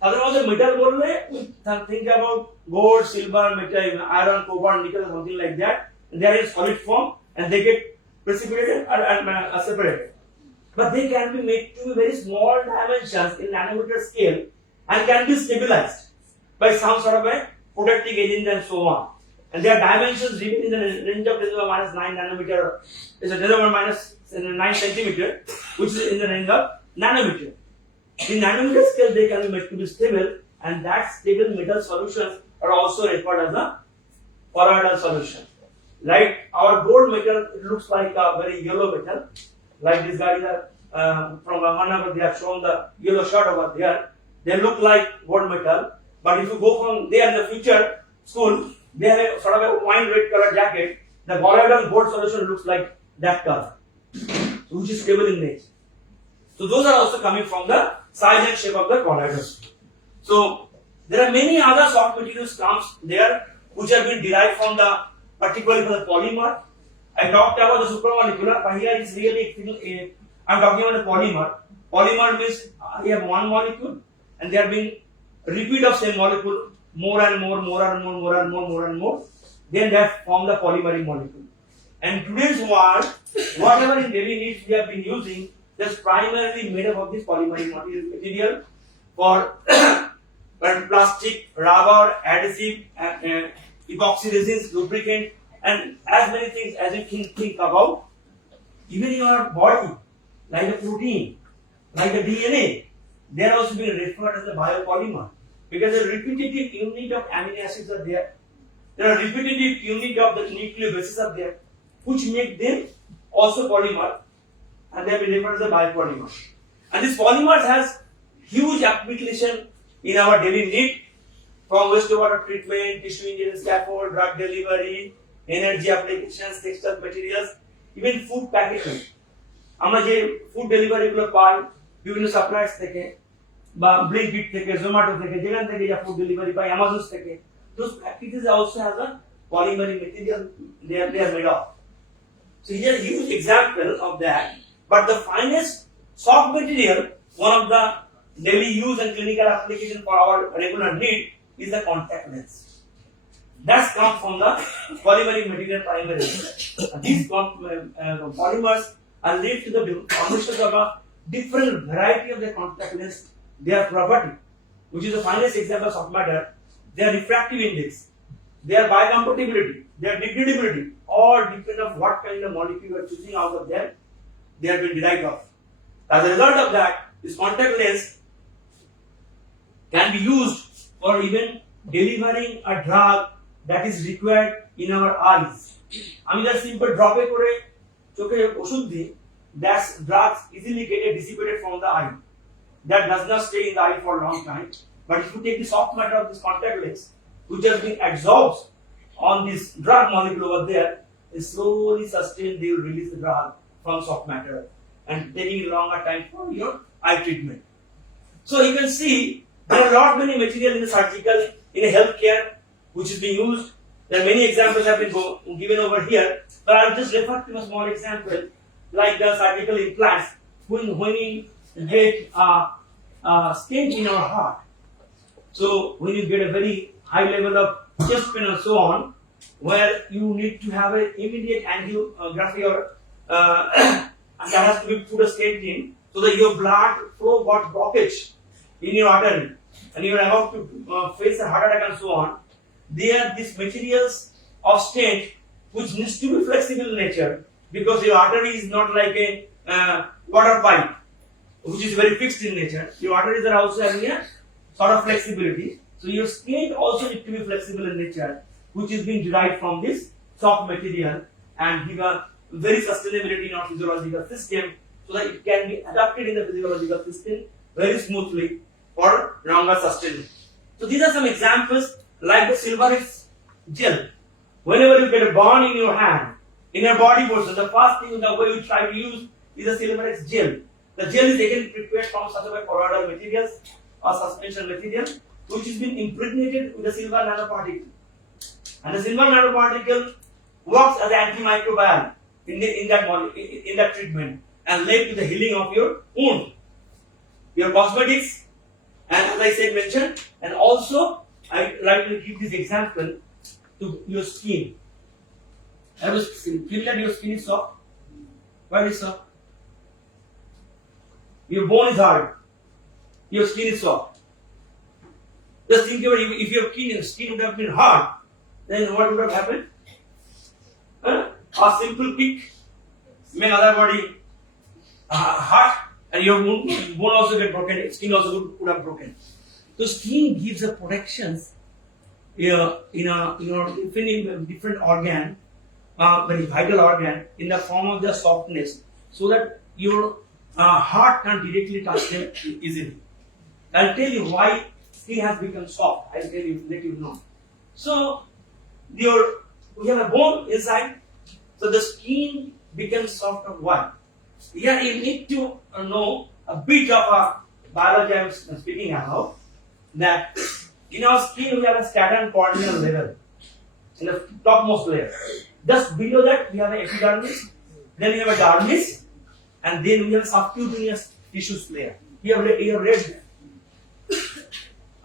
Otherwise, metal bolle, think about gold, silver, metal, iron, copper, nickel, something like that. And they are in solid form and they get precipitated and separated. But they can be made to very small dimensions in nanometer scale and can be stabilized by some sort of a protective agent and so on. And their dimensions remain in the range of 10 to the minus 9 nanometer, is a 10 to the minus 9 centimeter, which is in the range of nanometer. In nanometer scale, they can be made to be stable, and that stable metal solutions are also referred as a colloidal solution. Like our gold metal, it looks like a very yellow metal. Like this guy from Mannagar, they have shown the yellow shirt over there. They look like gold metal, but if you go from there in the future school, they have a sort of a wine red color jacket. The colloidal gold solution looks like that color, which is stable in nature. So those are also coming from the size and shape of the colloidals. So there are many other soft materials terms there which have been derived from the particularly from the polymer. I talked about the supramolecular, but here is really I'm talking about the polymer. Polymer means you have one molecule and there have been repeat of same molecule more and more, then they have formed the polymeric molecule. And today's world, whatever in daily needs we have been using, that's primarily made up of this polymeric material for but plastic, rubber, adhesive, epoxy resins, lubricant, and as many things as you can think about. Even your body, like a protein, like a DNA, they are also being referred as a biopolymer because the repetitive unit of amino acids are there. There are repetitive unit of the nucleobases are there, which make them also polymer, and they are being referred as a biopolymer. And these polymers has huge application in our daily need, from wastewater treatment, tissue engineering, scaffold, drug delivery, energy applications, textile materials, even food packaging. আমরা যে food delivery গুলো পাই বিভিন্ন suppliers থেকে বা ব্লিঙ্কিট থেকে, জোম্যাটো থেকে, যেখান থেকে যা ফুড ডেলিভারি পাই, অ্যামাজন থেকে, those packages also has a polymeric material they are made of. So here is a huge example of that. But the finest soft material, one of the daily use and clinical application for our regular need, is the contact lens. That's come from the polymeric material primarily. These polymers are linked to the foundations of a different variety of the contact lens, their property, which is the finest example of soft matter, their refractive index, their biocompatibility, their degradability, all depend on what kind of molecule you are choosing out of them, they have been derived of. As a result of that, this contact lens can be used for even delivering a drug that is required in our eyes. আমি just simple drop করে চোখে ওষুধ দিই, that drugs easily get dissipated from the eye. That does not stay in the eye for a long time. But if you take the soft matter of this contact lens, which has been absorbed on this drug molecule over there, is slowly sustained, they will release the drug from soft matter and taking a longer time for your eye treatment. So you can see there are a lot many material in the surgical, in a healthcare, which is being used. There are many examples have been given over here, but I'll just refer to a small example, like the surgical implants. When we get a stent in our heart, so when you get a very high level of chest pain and so on, where you need to have an immediate angiography or and that has to be put a stent in, so that your blood flow got blockage in your artery, and you are about to face a heart attack and so on. There are these materials of stent which needs to be flexible in nature, because your artery is not like a water pipe which is very fixed in nature. Your arteries are also having a sort of flexibility, so your stent also needs to be flexible in nature, which is being derived from this soft material and give a very sustainability in our physiological system, so that it can be adapted in the physiological system very smoothly for longer sustenance. So these are some examples, like the Silverex gel. Whenever you get a burn in your hand, in your body portion, the first thing the way you try to use is a Silverex gel. The gel is again prepared from such a colloidal materials or suspension material, which has been impregnated with a silver nanoparticle. And the silver nanoparticle works as an antimicrobial in that treatment and led to the healing of your wound, your cosmetics, and as I said mentioned, and also I like to give this example to your skin. I was feel that your skin is soft. Why is it soft? Your bone is hard. Your skin is soft. Just think about if your skin would have been hard, then what would have happened? A simple pick make other body hurt, and your bone also get broken. Skin also would have broken. So skin gives a protections in a different organ, very vital organ, in the form of the softness, so that your heart can directly touch them easily. I'll tell you why skin has become soft. I'll tell you, let you know. So we have a bone inside, so the skin becomes soft of why? Here you need to know a bit of a biology I'm speaking about, that in our skin we have a stratum corneal level in the topmost layer. Just below that we have an epidermis, then we have a dermis, and then we have a subcutaneous tissues layer. You have read that.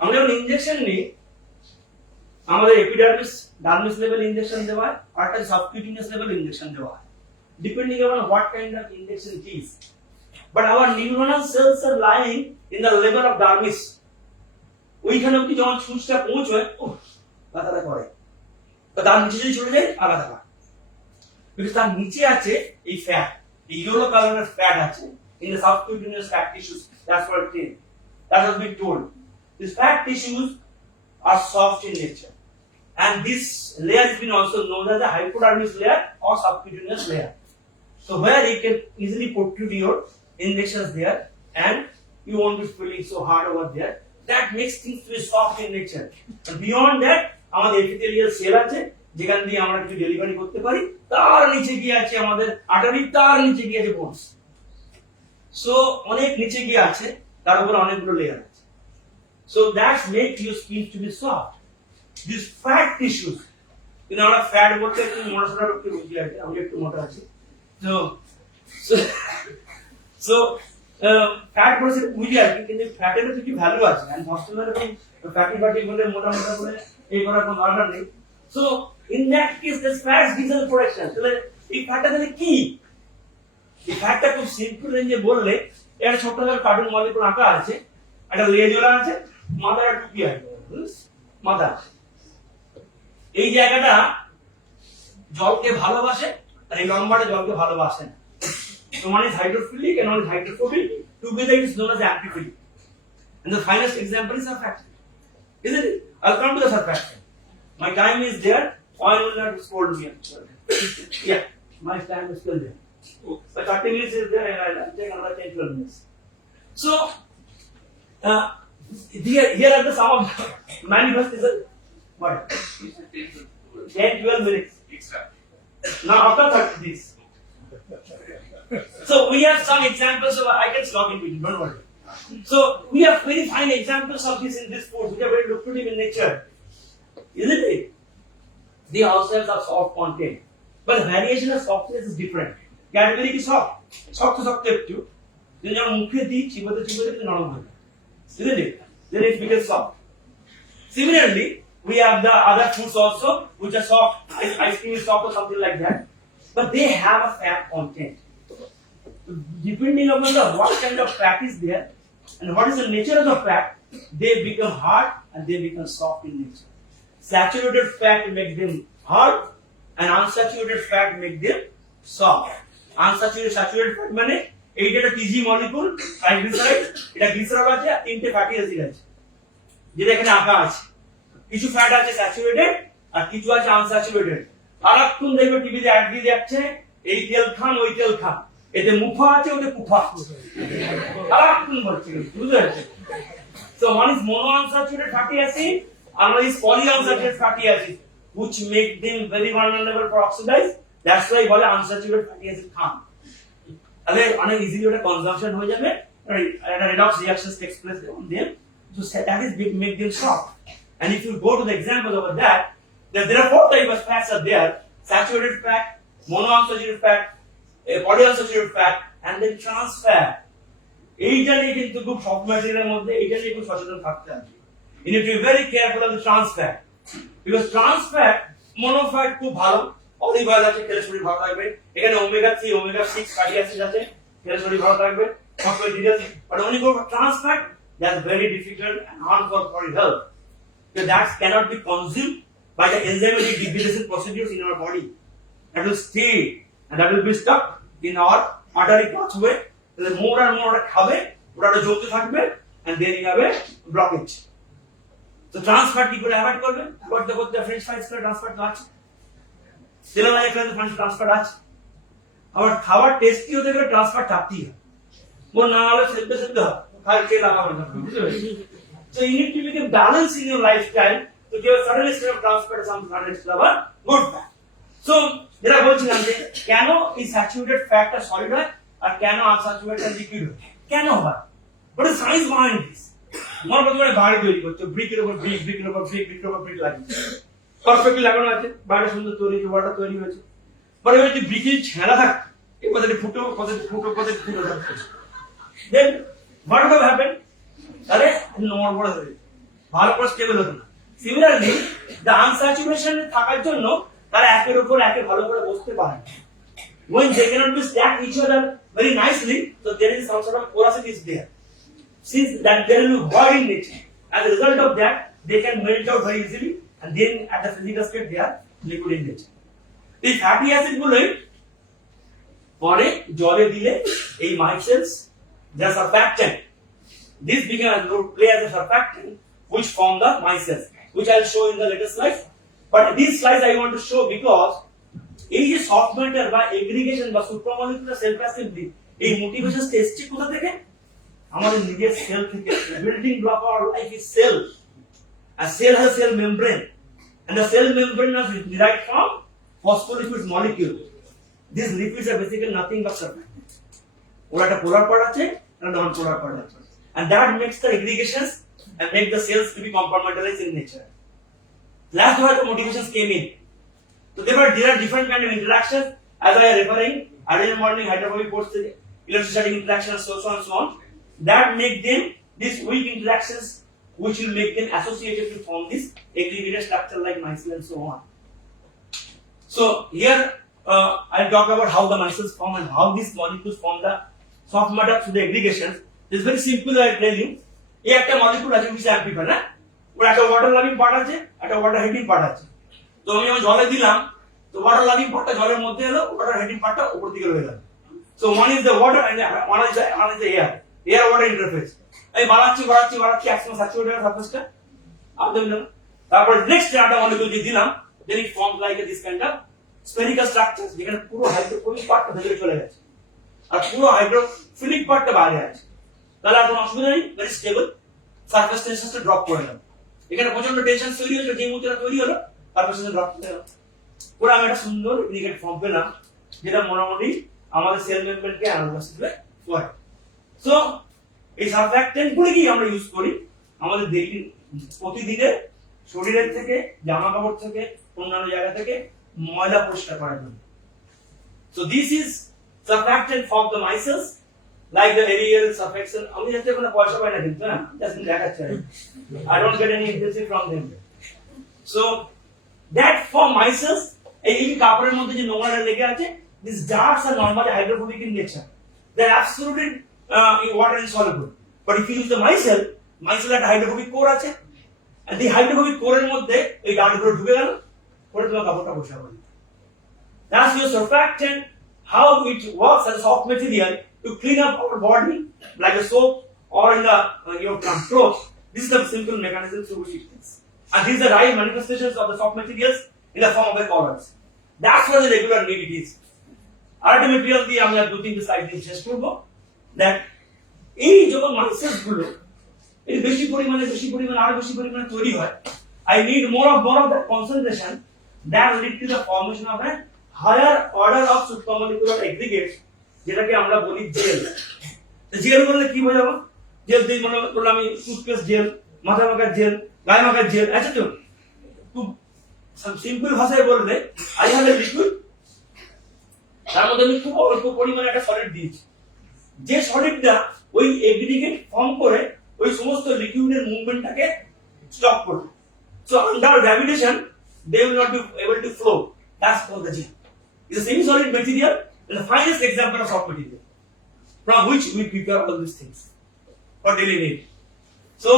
আমরা যখন injection নিই, আমাদের epidermis dermis level injection দেওয়া হয়, আর একটা subcutaneous level injection দেওয়া হয়, depending on what kind of injection it is. But our neuronal cells are lying in the level of dermis. ওইখানে অব্দি যখন সূচটা পৌঁছয় ও ব্যথাটা করে, তার নিচে যদি চলে যায় আলাদা হয়, because তার নিচে আছে এই ফ্যাট, এই ইয়েলো কালারের ফ্যাট আছে in the subcutaneous fat tissues. That's what it is. That has been told. These fat tissues are soft in nature, and this layer has been also known as the hypodermis layer or subcutaneous layer. So where you can easily protrude your injections there, and you won't be feeling so hard over there. That makes things to be soft in nature. And beyond that, আমাদের epithelial cell আছে যেখান দিয়ে আমরা কিছু delivery করতে পারি, তার নিচে গিয়ে আছে আমাদের আর্টারি, তার নিচে গিয়ে আছে বোনস। সো অনেক নিচে গিয়ে আছে, তার উপর অনেকগুলো লেয়ার আছে। So that's make your skin to be soft. This fat tissues, কিন্তু আমরা ফ্যাট বলতে একটু মোটা একটু বুঝি আর কি, আমি একটু মোটা আছি। তো সো ফ্যাট বলতে বুঝি আর কি, কিন্তু ফ্যাটের কিছু ভ্যালু আছে, এন্ড হসপিটালে ফ্যাটি ফাটি বলে মোটা মোটা বলে এই করার কোনো দরকার নেই। So in that case this fat diesel production, তাহলে এই ফ্যাটটা তাহলে কি? এই ফ্যাটটা খুব সিম্পল রেঞ্জে বললে, এর ছোট্ট ছোট কার্টুন মলিকুল আঁকা আছে, একটা লেজওয়ালা আছে, মাথাটা টুপি আছে, মাথা। এই জায়গাটা জলকে ভালোবাসে, আর এই লম্বাটা জলকে ভালোবাসে না। So one is hydrophilic and one is hydrophobic. Together it is known as amphiphilic. And the finest example is surfactant, isn't it? I'll come to the surfactant. My time is there. Why will not scold me? Yeah, my time is still there. But 30 minutes is there, and I'll take another 10-12 minutes. So, here are the some of the manifest is what? 10-12 minutes extra. Now after 30 days. So we have some examples of, I can slog into it, don't worry. So we have very fine examples of this in this food, which are very lucrative in nature, isn't it? They also have some soft content, but the variation of softness is different. Category is soft, soft to soft too. Then your mukhe di chibate chibate normal, isn't it? Then it becomes soft. Similarly, we have the other foods also, which are soft. Ice cream is soft or something like that, but they have a fat content. Depending upon what kind of fat is there and what is the nature of the fat, they become hard and they become soft in nature. Saturated fat makes them hard, and unsaturated fat make them soft. Unsaturated saturated fat মানে এইটা একটা টিজি molecule, triglyceride, এটা glycerol আছে আর তিনটে fatty acid আছে, যেটা এখানে আঁকা আছে। কিছু ফ্যাট আছে স্যাচুরেটেড আর কিছু আছে আনস্যাচুরেটেড। আরেকটুন দেখবে টিভিতে অ্যাড দিয়ে যাচ্ছে, এই তেল খান ওই তেল খান, এতে মুফা আছে ওতে কুফা, আরেকটুন বলছে, বুঝতে পারছেন? So one is monounsaturated fatty acid, another is polyunsaturated fatty acid, which make them very vulnerable for oxidize. That's why বলে unsaturated fatty acid খান, তাহলে অনেক ইজিলি ওটা কনজাম্পশন হয়ে যাবে, একটা redox reaction takes place on them, so that is make them soft. And if you go to the example over that, there are 4 types of fats are there: saturated fat, monounsaturated fat, polyunsaturated fat, and then trans fat. এইটা নিয়ে কিন্তু খুব soft ম্যাটেরিয়ালের মধ্যে এইটা নিয়ে খুব সচেতন থাকতে হবে। You need to be very careful of the trans fat, because trans fat, mono fat খুব ভালো, অলিভ অয়েল আছে, খেলে শরীর ভালো থাকবে। এখানে ওমেগা 3, ওমেগা 6 ফ্যাটি অ্যাসিড আছে, খেলে শরীর ভালো থাকবে। But when you go for trans fat, that's very difficult and harmful for your health, because that cannot be consumed by the enzymatic degradation procedures in our body. That will stay and that will be stuck in our artery pathway. The more and more ওটা খাবে, ওটা জমতে থাকবে, and then you have a blockage. So trans fat কি করে avoid করবে? করতে করতে ফ্রেঞ্চ ফ্রাইজ করে ট্রান্স ফ্যাট আছে, তেলে ভাজা খেলে ট্রান্স ফ্যাট আছে। আবার খাবার টেস্টি হতে গেলে ট্রান্স ফ্যাট থাকতেই হবে, ওর না হলে সেদ্ধ সেদ্ধ হবে, খালি তেল লাগাবে না, বুঝতে পেরেছি? So you need to make a balance in your lifestyle to give a certain extent of trans fat and some certain extent of good fat. So যেটা বলছিলাম যে কেন এই স্যাচুরেটেড ফ্যাটটা সলিড হয় আর কেন আনস্যাচুরেটেড লিকুইড হয়, কেন হয়, what is science behind this? মনে করতে পারে বাড়ি তৈরি করছে, ব্রিকের উপর ব্রিক, ব্রিকের উপর ব্রিক, ব্রিকের উপর ব্রিক লাগিয়েছে, পারফেক্টলি লাগানো আছে, বাড়ি সুন্দর তৈরি হয়েছে, ওয়াটার তৈরি হয়েছে। বাট এবার যদি ব্রিকের ছেঁড়া থাকে, এই কথাটি ফুটো থাকছে, দেন what would have happened? তাহলে নরম বড় হয়ে ভালো করে স্টেবল হতো না। সিমিলারলি দ্য আনস্যাচুরেশন থাকার জন্য তারা একের উপর একে ভালো করে বসতে পারে না। When they cannot be stacked each other very nicely, so there is some sort of porosity is there. Since that there will be void in nature, As a result of that, they can melt out very easily, and then at the physical state they are liquid in nature. এই fatty acid গুলোই পরে জলে দিলে এই মাইসেলস যা surfactant, this began to play as a surfactant which form the micelles, which I will show in the later slides. But these slides I want to show because এই যে soft matter বা aggregation বা সুপ্রামলিকুলার sell assembly, এই motivation এসছে কোথা থেকে? আমাদের নিজের সেল থেকে। Building block of our life is sell. A cell has a cell membrane, and the cell membrane is derived from phospholipids molecule. These lipids are basically nothing but surfactants. ওরা একটা পোলার part আছে, একটা নন পোলার part আছে, and that makes the aggregations and make the cells to be compartmentalized in nature. That's why the motivations came in. So there are different kind of interactions, as I am referring earlier morning hydrophobic force, electrostatic interaction, and so on and so on. That make them these weak interactions, which will make them associated to form this aggregated structure like micelle and so on. So here I'll talk about how the micelles form and how these molecules form the soft matter through the aggregations. It's very simple. I tell you, এই একটা molecule আছে which is amplifier, না? ওর একটা water loving part আছে, একটা water heading part আছে। তো আমি যখন জলে দিলাম, তো ওয়াটার লাভিং পার্টটা জলের মধ্যে এলো, ওয়াটার হেডিং পার্টটা উপর দিকে রয়ে গেল। So one is the water and one is the air. Air water interface. এই বাড়াচ্ছি একসময় স্যাচুরেটেড সারফেসটা আদম না। তারপর নেক্সট একটা মলিকিউল দিয়ে দিলাম, then it forms like this kind of spherical structures, যেখানে পুরো হাইড্রোফোবিক পার্টটা ভেতরে চলে গেছে আর পুরো হাইড্রোফিলিক পার্টটা বাইরে আছে। তাহলে আর কোনো অসুবিধা নেই, ভেরি স্টেবল, সারফেস টেনশনটা ড্রপ করে গেল। এখানে প্রচন্ড টেনশন তৈরি হয়েছে, যে মুহূর্তে তৈরি হলো সারফেস টেনশন ড্রপ করে গেল। পুরো আমি একটা সুন্দর ইন্ডিকেট ফর্ম পেলাম, যেটা মোটামুটি আমাদের সেল মেমব্রেনকে অ্যানালাইসিস করে। সো এই সারফ্যাক্টেন্ট গুলি আমরা ইউজ করি আমাদের প্রতিদিনের শরীরের থেকে, জামা কাপড় থেকে, অন্যান্য জায়গা থেকে ময়লা পরিষ্কার করার জন্য। So this is surfactant for the micelles, like the aerial surfactant. আমি যাতে কোনো পয়সা পাই না কিন্তু, না জাস্ট দেখাচ্ছি, I don't get any interest from them. So that for micelles, এই কাপড়ের মধ্যে যে নোংরাটা লেগে আছে, these darts are normally hydrophobic in nature. They are absolutely water insoluble. But if you use the micelle একটা hydrophobic core আছে, and the hydrophobic core এর মধ্যে এই ডার্টগুলো ঢুকে গেল, পরে তোমার কাপড়টা পরিষ্কার করে। That's your surfactant, how it works as a soft material to clean up our body, like a soap or in the your clothes. This is the simple mechanism through which it is. And these are the right manifestations of the soft materials in the form of the colors. That's what the regular need it is. আরেকটা material দিয়ে আমরা দু তিনটে slide দিয়ে শেষ করব, that এই যখন মাইসেলস গুলো এই বেশি পরিমাণে আরো বেশি পরিমাণে তৈরি হয়, I need more of that concentration that lead to the formation of a higher order of supramolecular aggregates, যেটাকে আমরা বলি জেল। জেল বললে কি বোঝাবো? জেল দিয়ে মনে করলাম আমি টুথপেস্ট জেল, মাথা মাখার জেল, গায়ে মাখার জেল, আচ্ছা তো খুব সিম্পল ভাষায় বললে I have a liquid, তার মধ্যে আমি খুব অল্প পরিমাণে একটা সলিড দিয়েছি, যে সলিডটা ওই এগ্রিগেট ফর্ম করে ওই সমস্ত লিকুইডের মুভমেন্টটাকে স্টপ করবে। So under gravitation they will not be able to flow. That's called the gel. It's a semi-solid material and the finest example of soft material from which we prepare all these things for daily need. So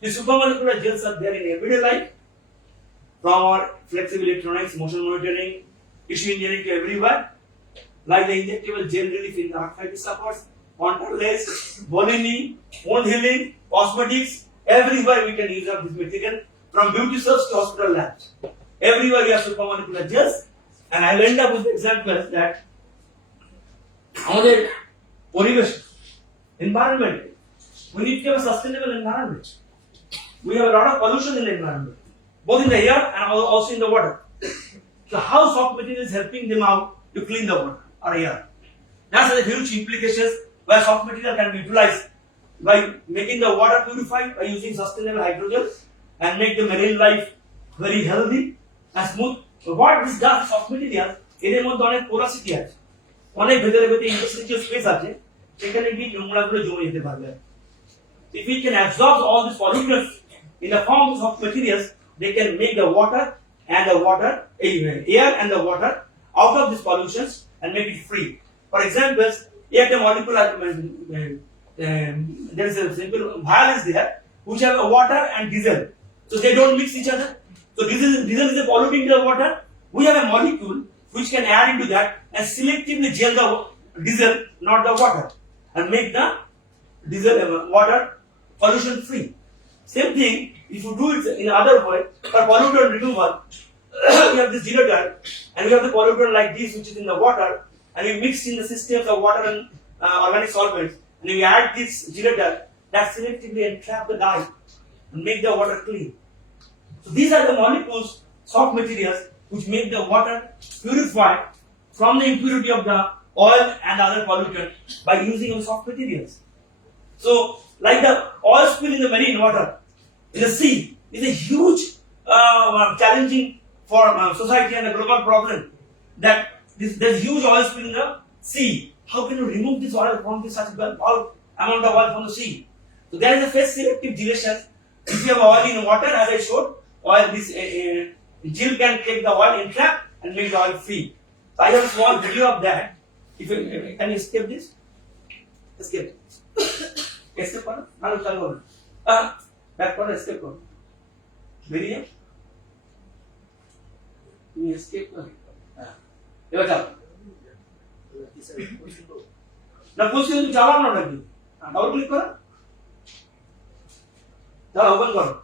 the supramolecular gels are there in everyday life, from our flexible electronics, motion monitoring, tissue engineering to everywhere, like the injectable gel relief in the arthritis supports, contactless, bone healing, wound healing, cosmetics, everywhere we can use up this material, from beauty shops to hospital labs. Everywhere we have supramolecular gels, and I'll end up with examples that আমাদের পরিবেশ, environment, we need to have a sustainable environment. We have a lot of pollution in the environment, both in the air and also in the water. So how soft material is helping them out to clean the water or air? That's the huge implications where soft material can be utilized by making the water purified by using sustainable hydrogels and make the marine life very healthy and smooth. So what this does, soft material, এদের মধ্যে অনেক porosity আছে, অনেক ভেতরে interstitial space আছে, সেখানে গিয়ে নোংরাগুলো জমে যেতে পারবে। If we can absorb all these pollutants in the form of soft materials, they can make the water and the water, air and the water out of these pollutions and make it free. For example, here the molecular there is a simple vial is there, which have a water and diesel. So they don't mix each other. So diesel is a polluting the water. We have a molecule which can add into that and selectively gel the diesel, not the water, and make the diesel water pollution free. Same thing, if you do it in other way, for pollutant removal, we have this gelator and we have the pollutant like this which is in the water, and we mix in the systems of water and organic solvents, and we add this gelator that selectively entrap the dye and make the water clean. So these are the molecules, soft materials, which make the water purified from the impurity of the oil and other pollutant by using of soft materials. So, like the oil spill in the marine water, in the sea, is a huge challenging for society and a global problem. That there's huge oil spill in the sea. How can you remove this oil from such a bulk amount of oil from the sea? So there is a phase selective gelation. If you have oil in water, as I showed, oil this gel can take the oil, entrap, and make the oil free. So I have a small video of that. If you can you escape this? Escape. Escape karo. Nalo chalu karo. Back karo, escape karo. Beriye. You escape karo. এবার চালো। না position তুমি চালাও না নাকি? Double click করো। দাও open করো।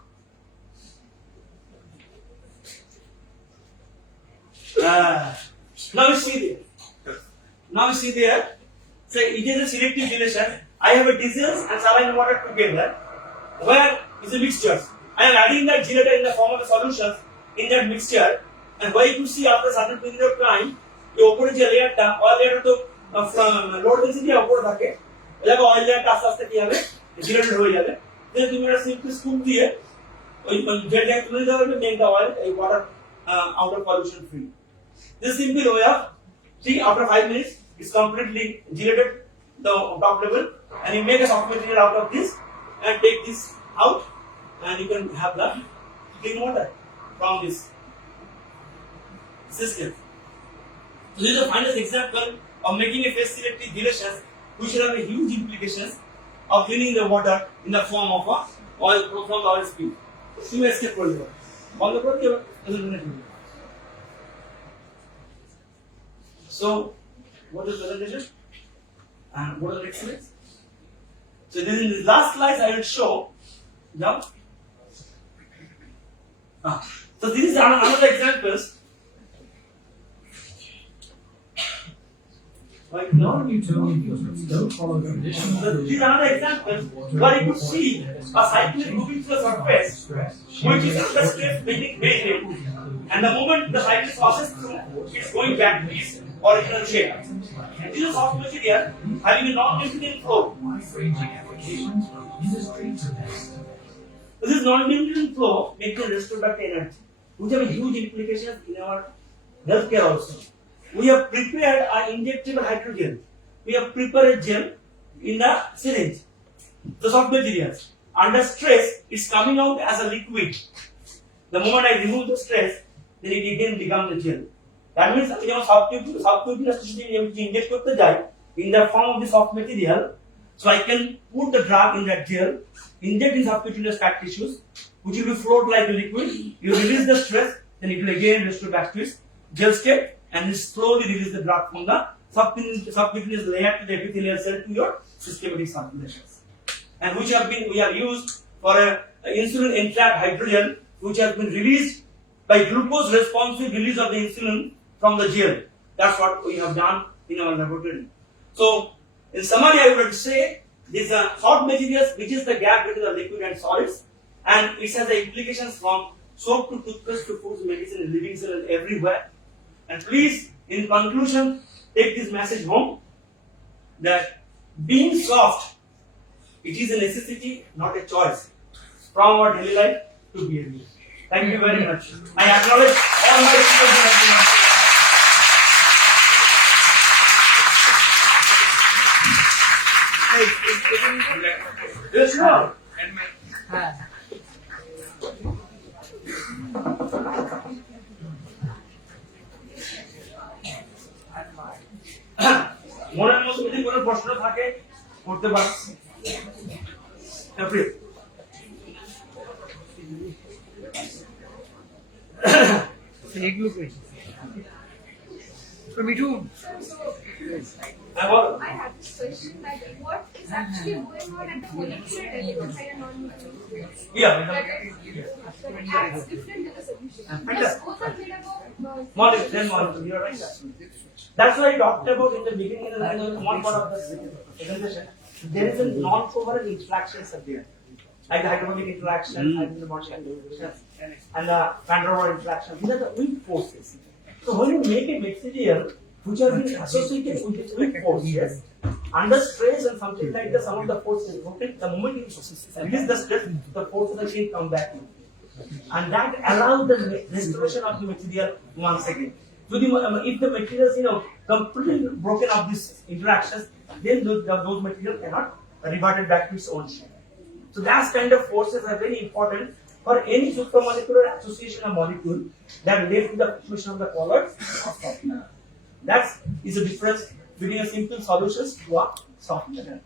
Now you see there. Now you see there. So it is a selective gelation. I have a diesel and saline water together. Where is a mixture? I am adding that gelator in the form of a solution in that mixture. And where you see after a certain period of time, the upper layer ta oil layer to low density upper থাকে এলাকা oil layer টা আস্তে আস্তে কি হবে gelator হয়ে যাবে then তুমি একটা simple scoop দিয়ে ওই gelator তুলে দেওয়া হবে make the oil a water out of pollution free. This simple way of see after 5 minutes it's completely gelated the top level and you make a soft material out of this and take this out and you can have the clean water from this system. So this is the finest example of making a phase selective gelation which will have a huge implications of cleaning the water in the form of a oil from the oil spill. So you escape from it. On the problem, so what is the presentation? And what are the next slides? So this is the last slides I will show. Now, so this is another examples. Right now, You tell me don't follow traditional. this is another example where you could see a cyclist moving through a surface which is under stress bending gradient, and the moment the cyclist passes through, it's going back to its original shape. And this is soft material having a non-nutrient flow. Wide-ranging applications from industry to medicine. This non-nutrient flow makes the restorative energy, which have huge implications in our healthcare also. We have prepared an injectable hydrogel. We have prepared a gel in the syringe. The soft materials. Under stress, it's coming out as a liquid. The moment I remove the stress, then it again becomes the gel. That means I have soft material inject করতে যাই in the form of the soft material. So I can put the drug in that gel, inject in subcutaneous fat tissues, which will float like a liquid. You release the stress, then it will again restore back to its gel state, and it slowly release the drug from the subcutaneous layer to the epithelial cell to your systematic circulations. And which we have used for a insulin entrapped hydrogel, which has been released by glucose responsive release of the insulin from the gel. That's what we have done in our laboratory. So, in summary, I would say these are soft materials, which is the gap between the liquid and solids, and it has the implications from soap to toothpaste to foods, medicine, living cells everywhere. And please, in conclusion, take this message home that being soft, it is a necessity, not a choice, from our daily life to behavior. Thank you very much. I acknowledge all my students. Yes, sure. মনের মধ্যে যদি কোনো প্রশ্ন থাকে করতে পারেন। এগুলো Mithu I have this question that what is actually going on at the molecular level inside a non-nuclear Yeah. that acts different to the solution. Because both are made up of Molecule, you're right. That's why I talked about in the beginning in the one part of the presentation. There is a non-covalent interactions at there. Like the hydrophobic interaction and the molecular interaction and the van der Waals interaction. These are the weak forces. So when you make a material which has been associated with this weak forces, under stress and something like that, some of the forces, okay, the moment you release the stress, the forces again come back. And that allows the restoration of the material once again. So if the material is completely broken up these interactions, then those material cannot revert back to its own shape. So that kind of forces are very important for any supramolecular association of molecule that leads to the formation of the colloids. That is the difference between a simple solutions to a soft metal.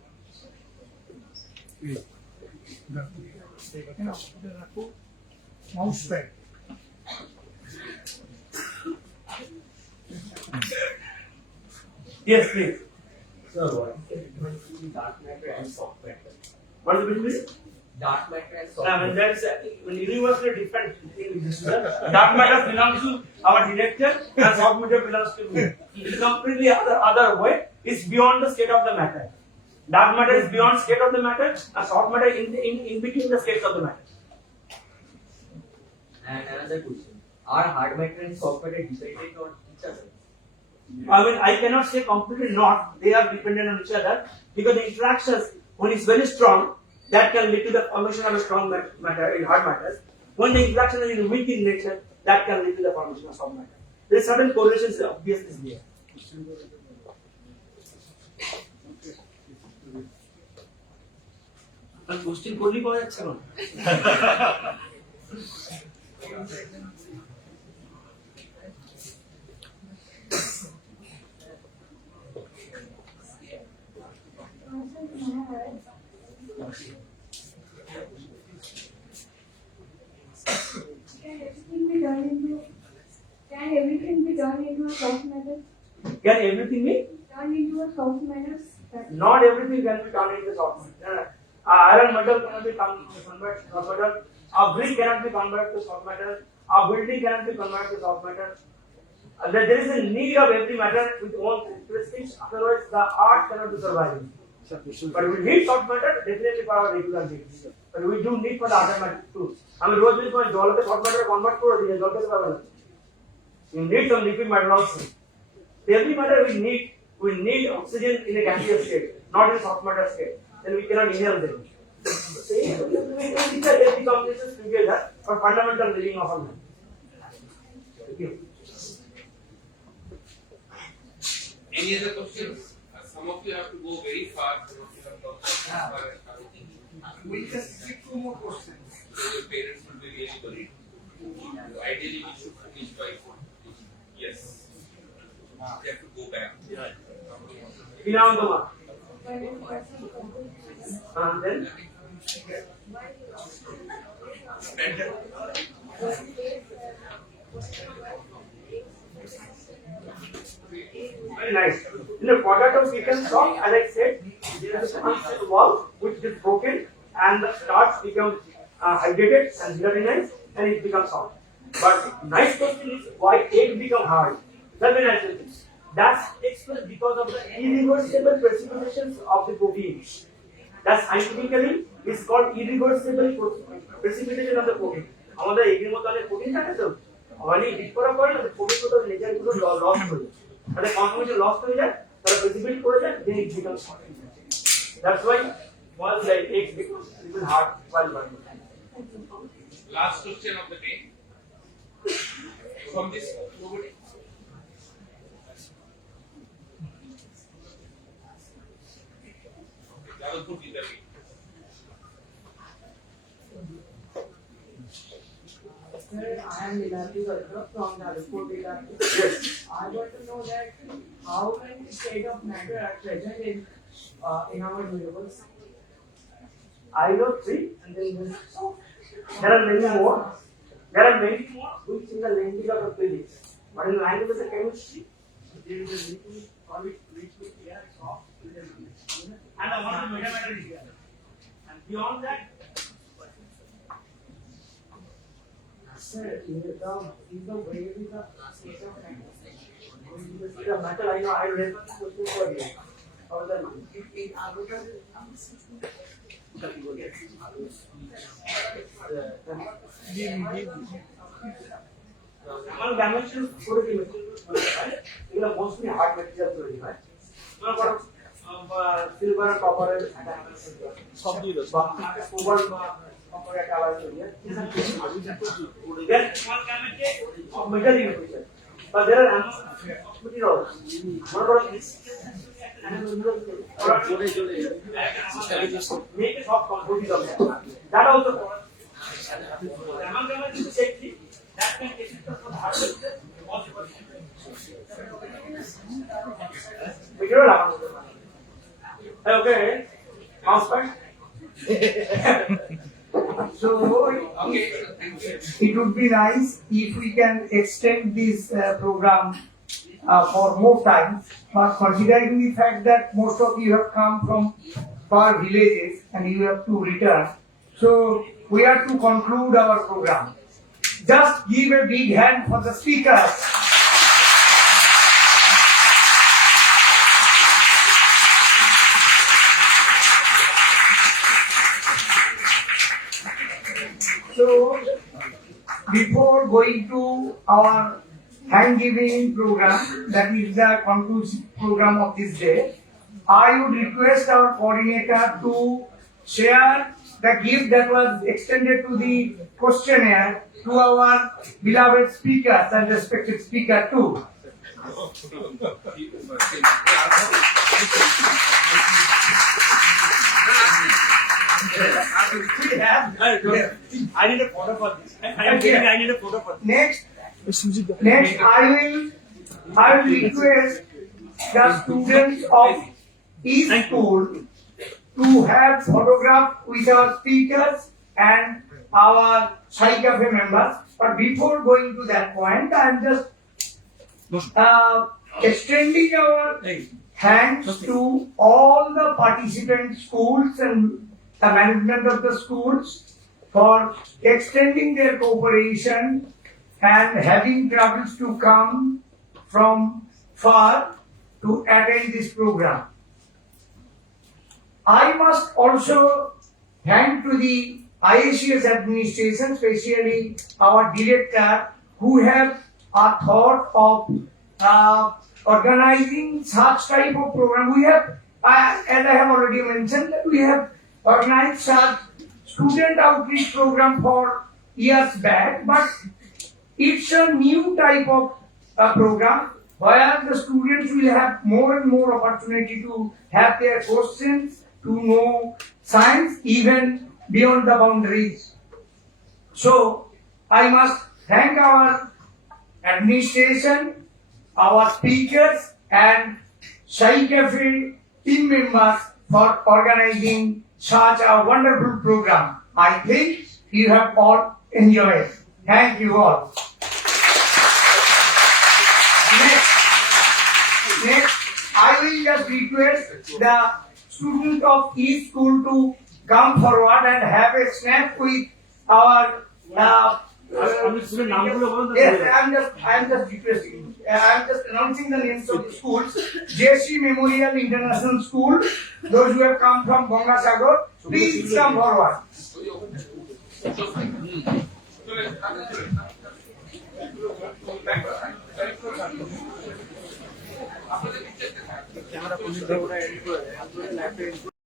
Mouse pad Yes, please. So what is the difference between dark matter and soft matter? What is the difference? Dark matter and soft I mean, matter. that is universally different thing. Dark matter belongs to our director and soft matter belongs to me. It's completely other way. It's beyond the state of the matter. Dark matter is beyond state of the matter and soft matter in between the states of the matter. And another question: are hard matter and soft matter dependent on each other? I mean, I cannot say completely not. They are dependent on each other because the interactions, when it's very strong, that can lead to the formation of a strong matter in hard matters. When the interaction is weak in nature, that can lead to the formation of soft matter. There is certain correlations obviously there. আর question করলেই পাওয়া যাচ্ছে না Can everything be turned into a soft matter? Can everything be? Turned into a soft matter? Not everything can be turned into soft matter. Iron metal cannot be converted to soft matter. A brick cannot be converted to soft matter. A building cannot be converted to soft matter. There is a need of every matter with own characteristics. Otherwise, the art cannot be surviving. But we need soft matter definitely for our regular needs. But we do need for the other matter too. I mean, rose is going to soft matter convert to the result. You need some liquid matter also. Every matter we need oxygen in a gaseous state, not in soft matter state. Then we cannot inhale them. So, these are every combinations together for fundamental living of a man. Thank you. Any other questions? Some of you have to go very far. Some of you have to go far. We'll just take 2 more questions. So your parents will be really worried. So ideally, we should finish by 4. Yes. You have to go back. Inaugural. Then very nice. In the potato becomes soft, as I said, there is a constant wall which is broken and the starch becomes hydrated and gelatinized and it becomes soft. But nice question is why egg become hard? That's very nice question. That's explained because of the irreversible precipitations of the protein. That scientifically is called irreversible precipitation of the protein. আমাদের এগের মতো অনেক protein থাকে তো অনেক hit করার পরে না protein গুলো নেচার গুলো লস হয়ে যায় তাহলে কনফর্মেশন লস হয়ে যায় তাহলে প্রেসিপিটেট করে যায় then it becomes hot that's why once like eggs becomes little hard while burning. Last question of the day from this nobody. That was good with the way. Sir, I am Nilanti Varga from the report data. Yes. I want to know that how many state of matter are present in our universe? I know 3 and then there are many more. There are many more which in the language of the physics, but in language of the chemistry, there is a little which we are soft and the one mathematics is here. And beyond that, sir, in the way with the state of the matter, I know I read the question for you. Or the among dimensions, mostly hard materials, right? Silver, copper, and cobalt, copper, then small chemistry of metal innovation. But there are materials. What about this? Make a soft composite of that. That also. Among them is safety. That can take it for the hard okay. Mouse pad. So it would be nice if we can extend this program for more time, but considering the fact that most of you have come from far villages and you have to return, so we have to conclude our program. Just give a big hand for the speakers. So, before going to our hand-giving program, that is the conclusive program of this day, I would request our coordinator to share the gift that was extended to the questionnaire to our beloved speakers and respected speaker too. I need a photo for this. I need a photo for this. Next, I will request the students of each school to have photograph with our speakers and our Scicaffe members. But before going to that point, I am just extending our hands to all the participant schools and the management of the schools for extending their cooperation and having travels to come from far to attend this program. I must also thank to the IACS administration, especially our director, who have a thought of organizing such type of program. We have, as I have already mentioned, that we have organized such student outreach program for years back, but it's a new type of program where the students will have more and more opportunity to have their questions, to know science even beyond the boundaries. So, I must thank our administration, our speakers and Scicaffe team members for organizing such a wonderful program. I think you have all enjoyed. Thank you all. Next, I will just request the students of each school to come forward and have a snap with our. Yes, I'm just requesting. I'm just announcing the names of the schools. JC Memorial International School. Those who have come from Gangasagar, please come forward. Camera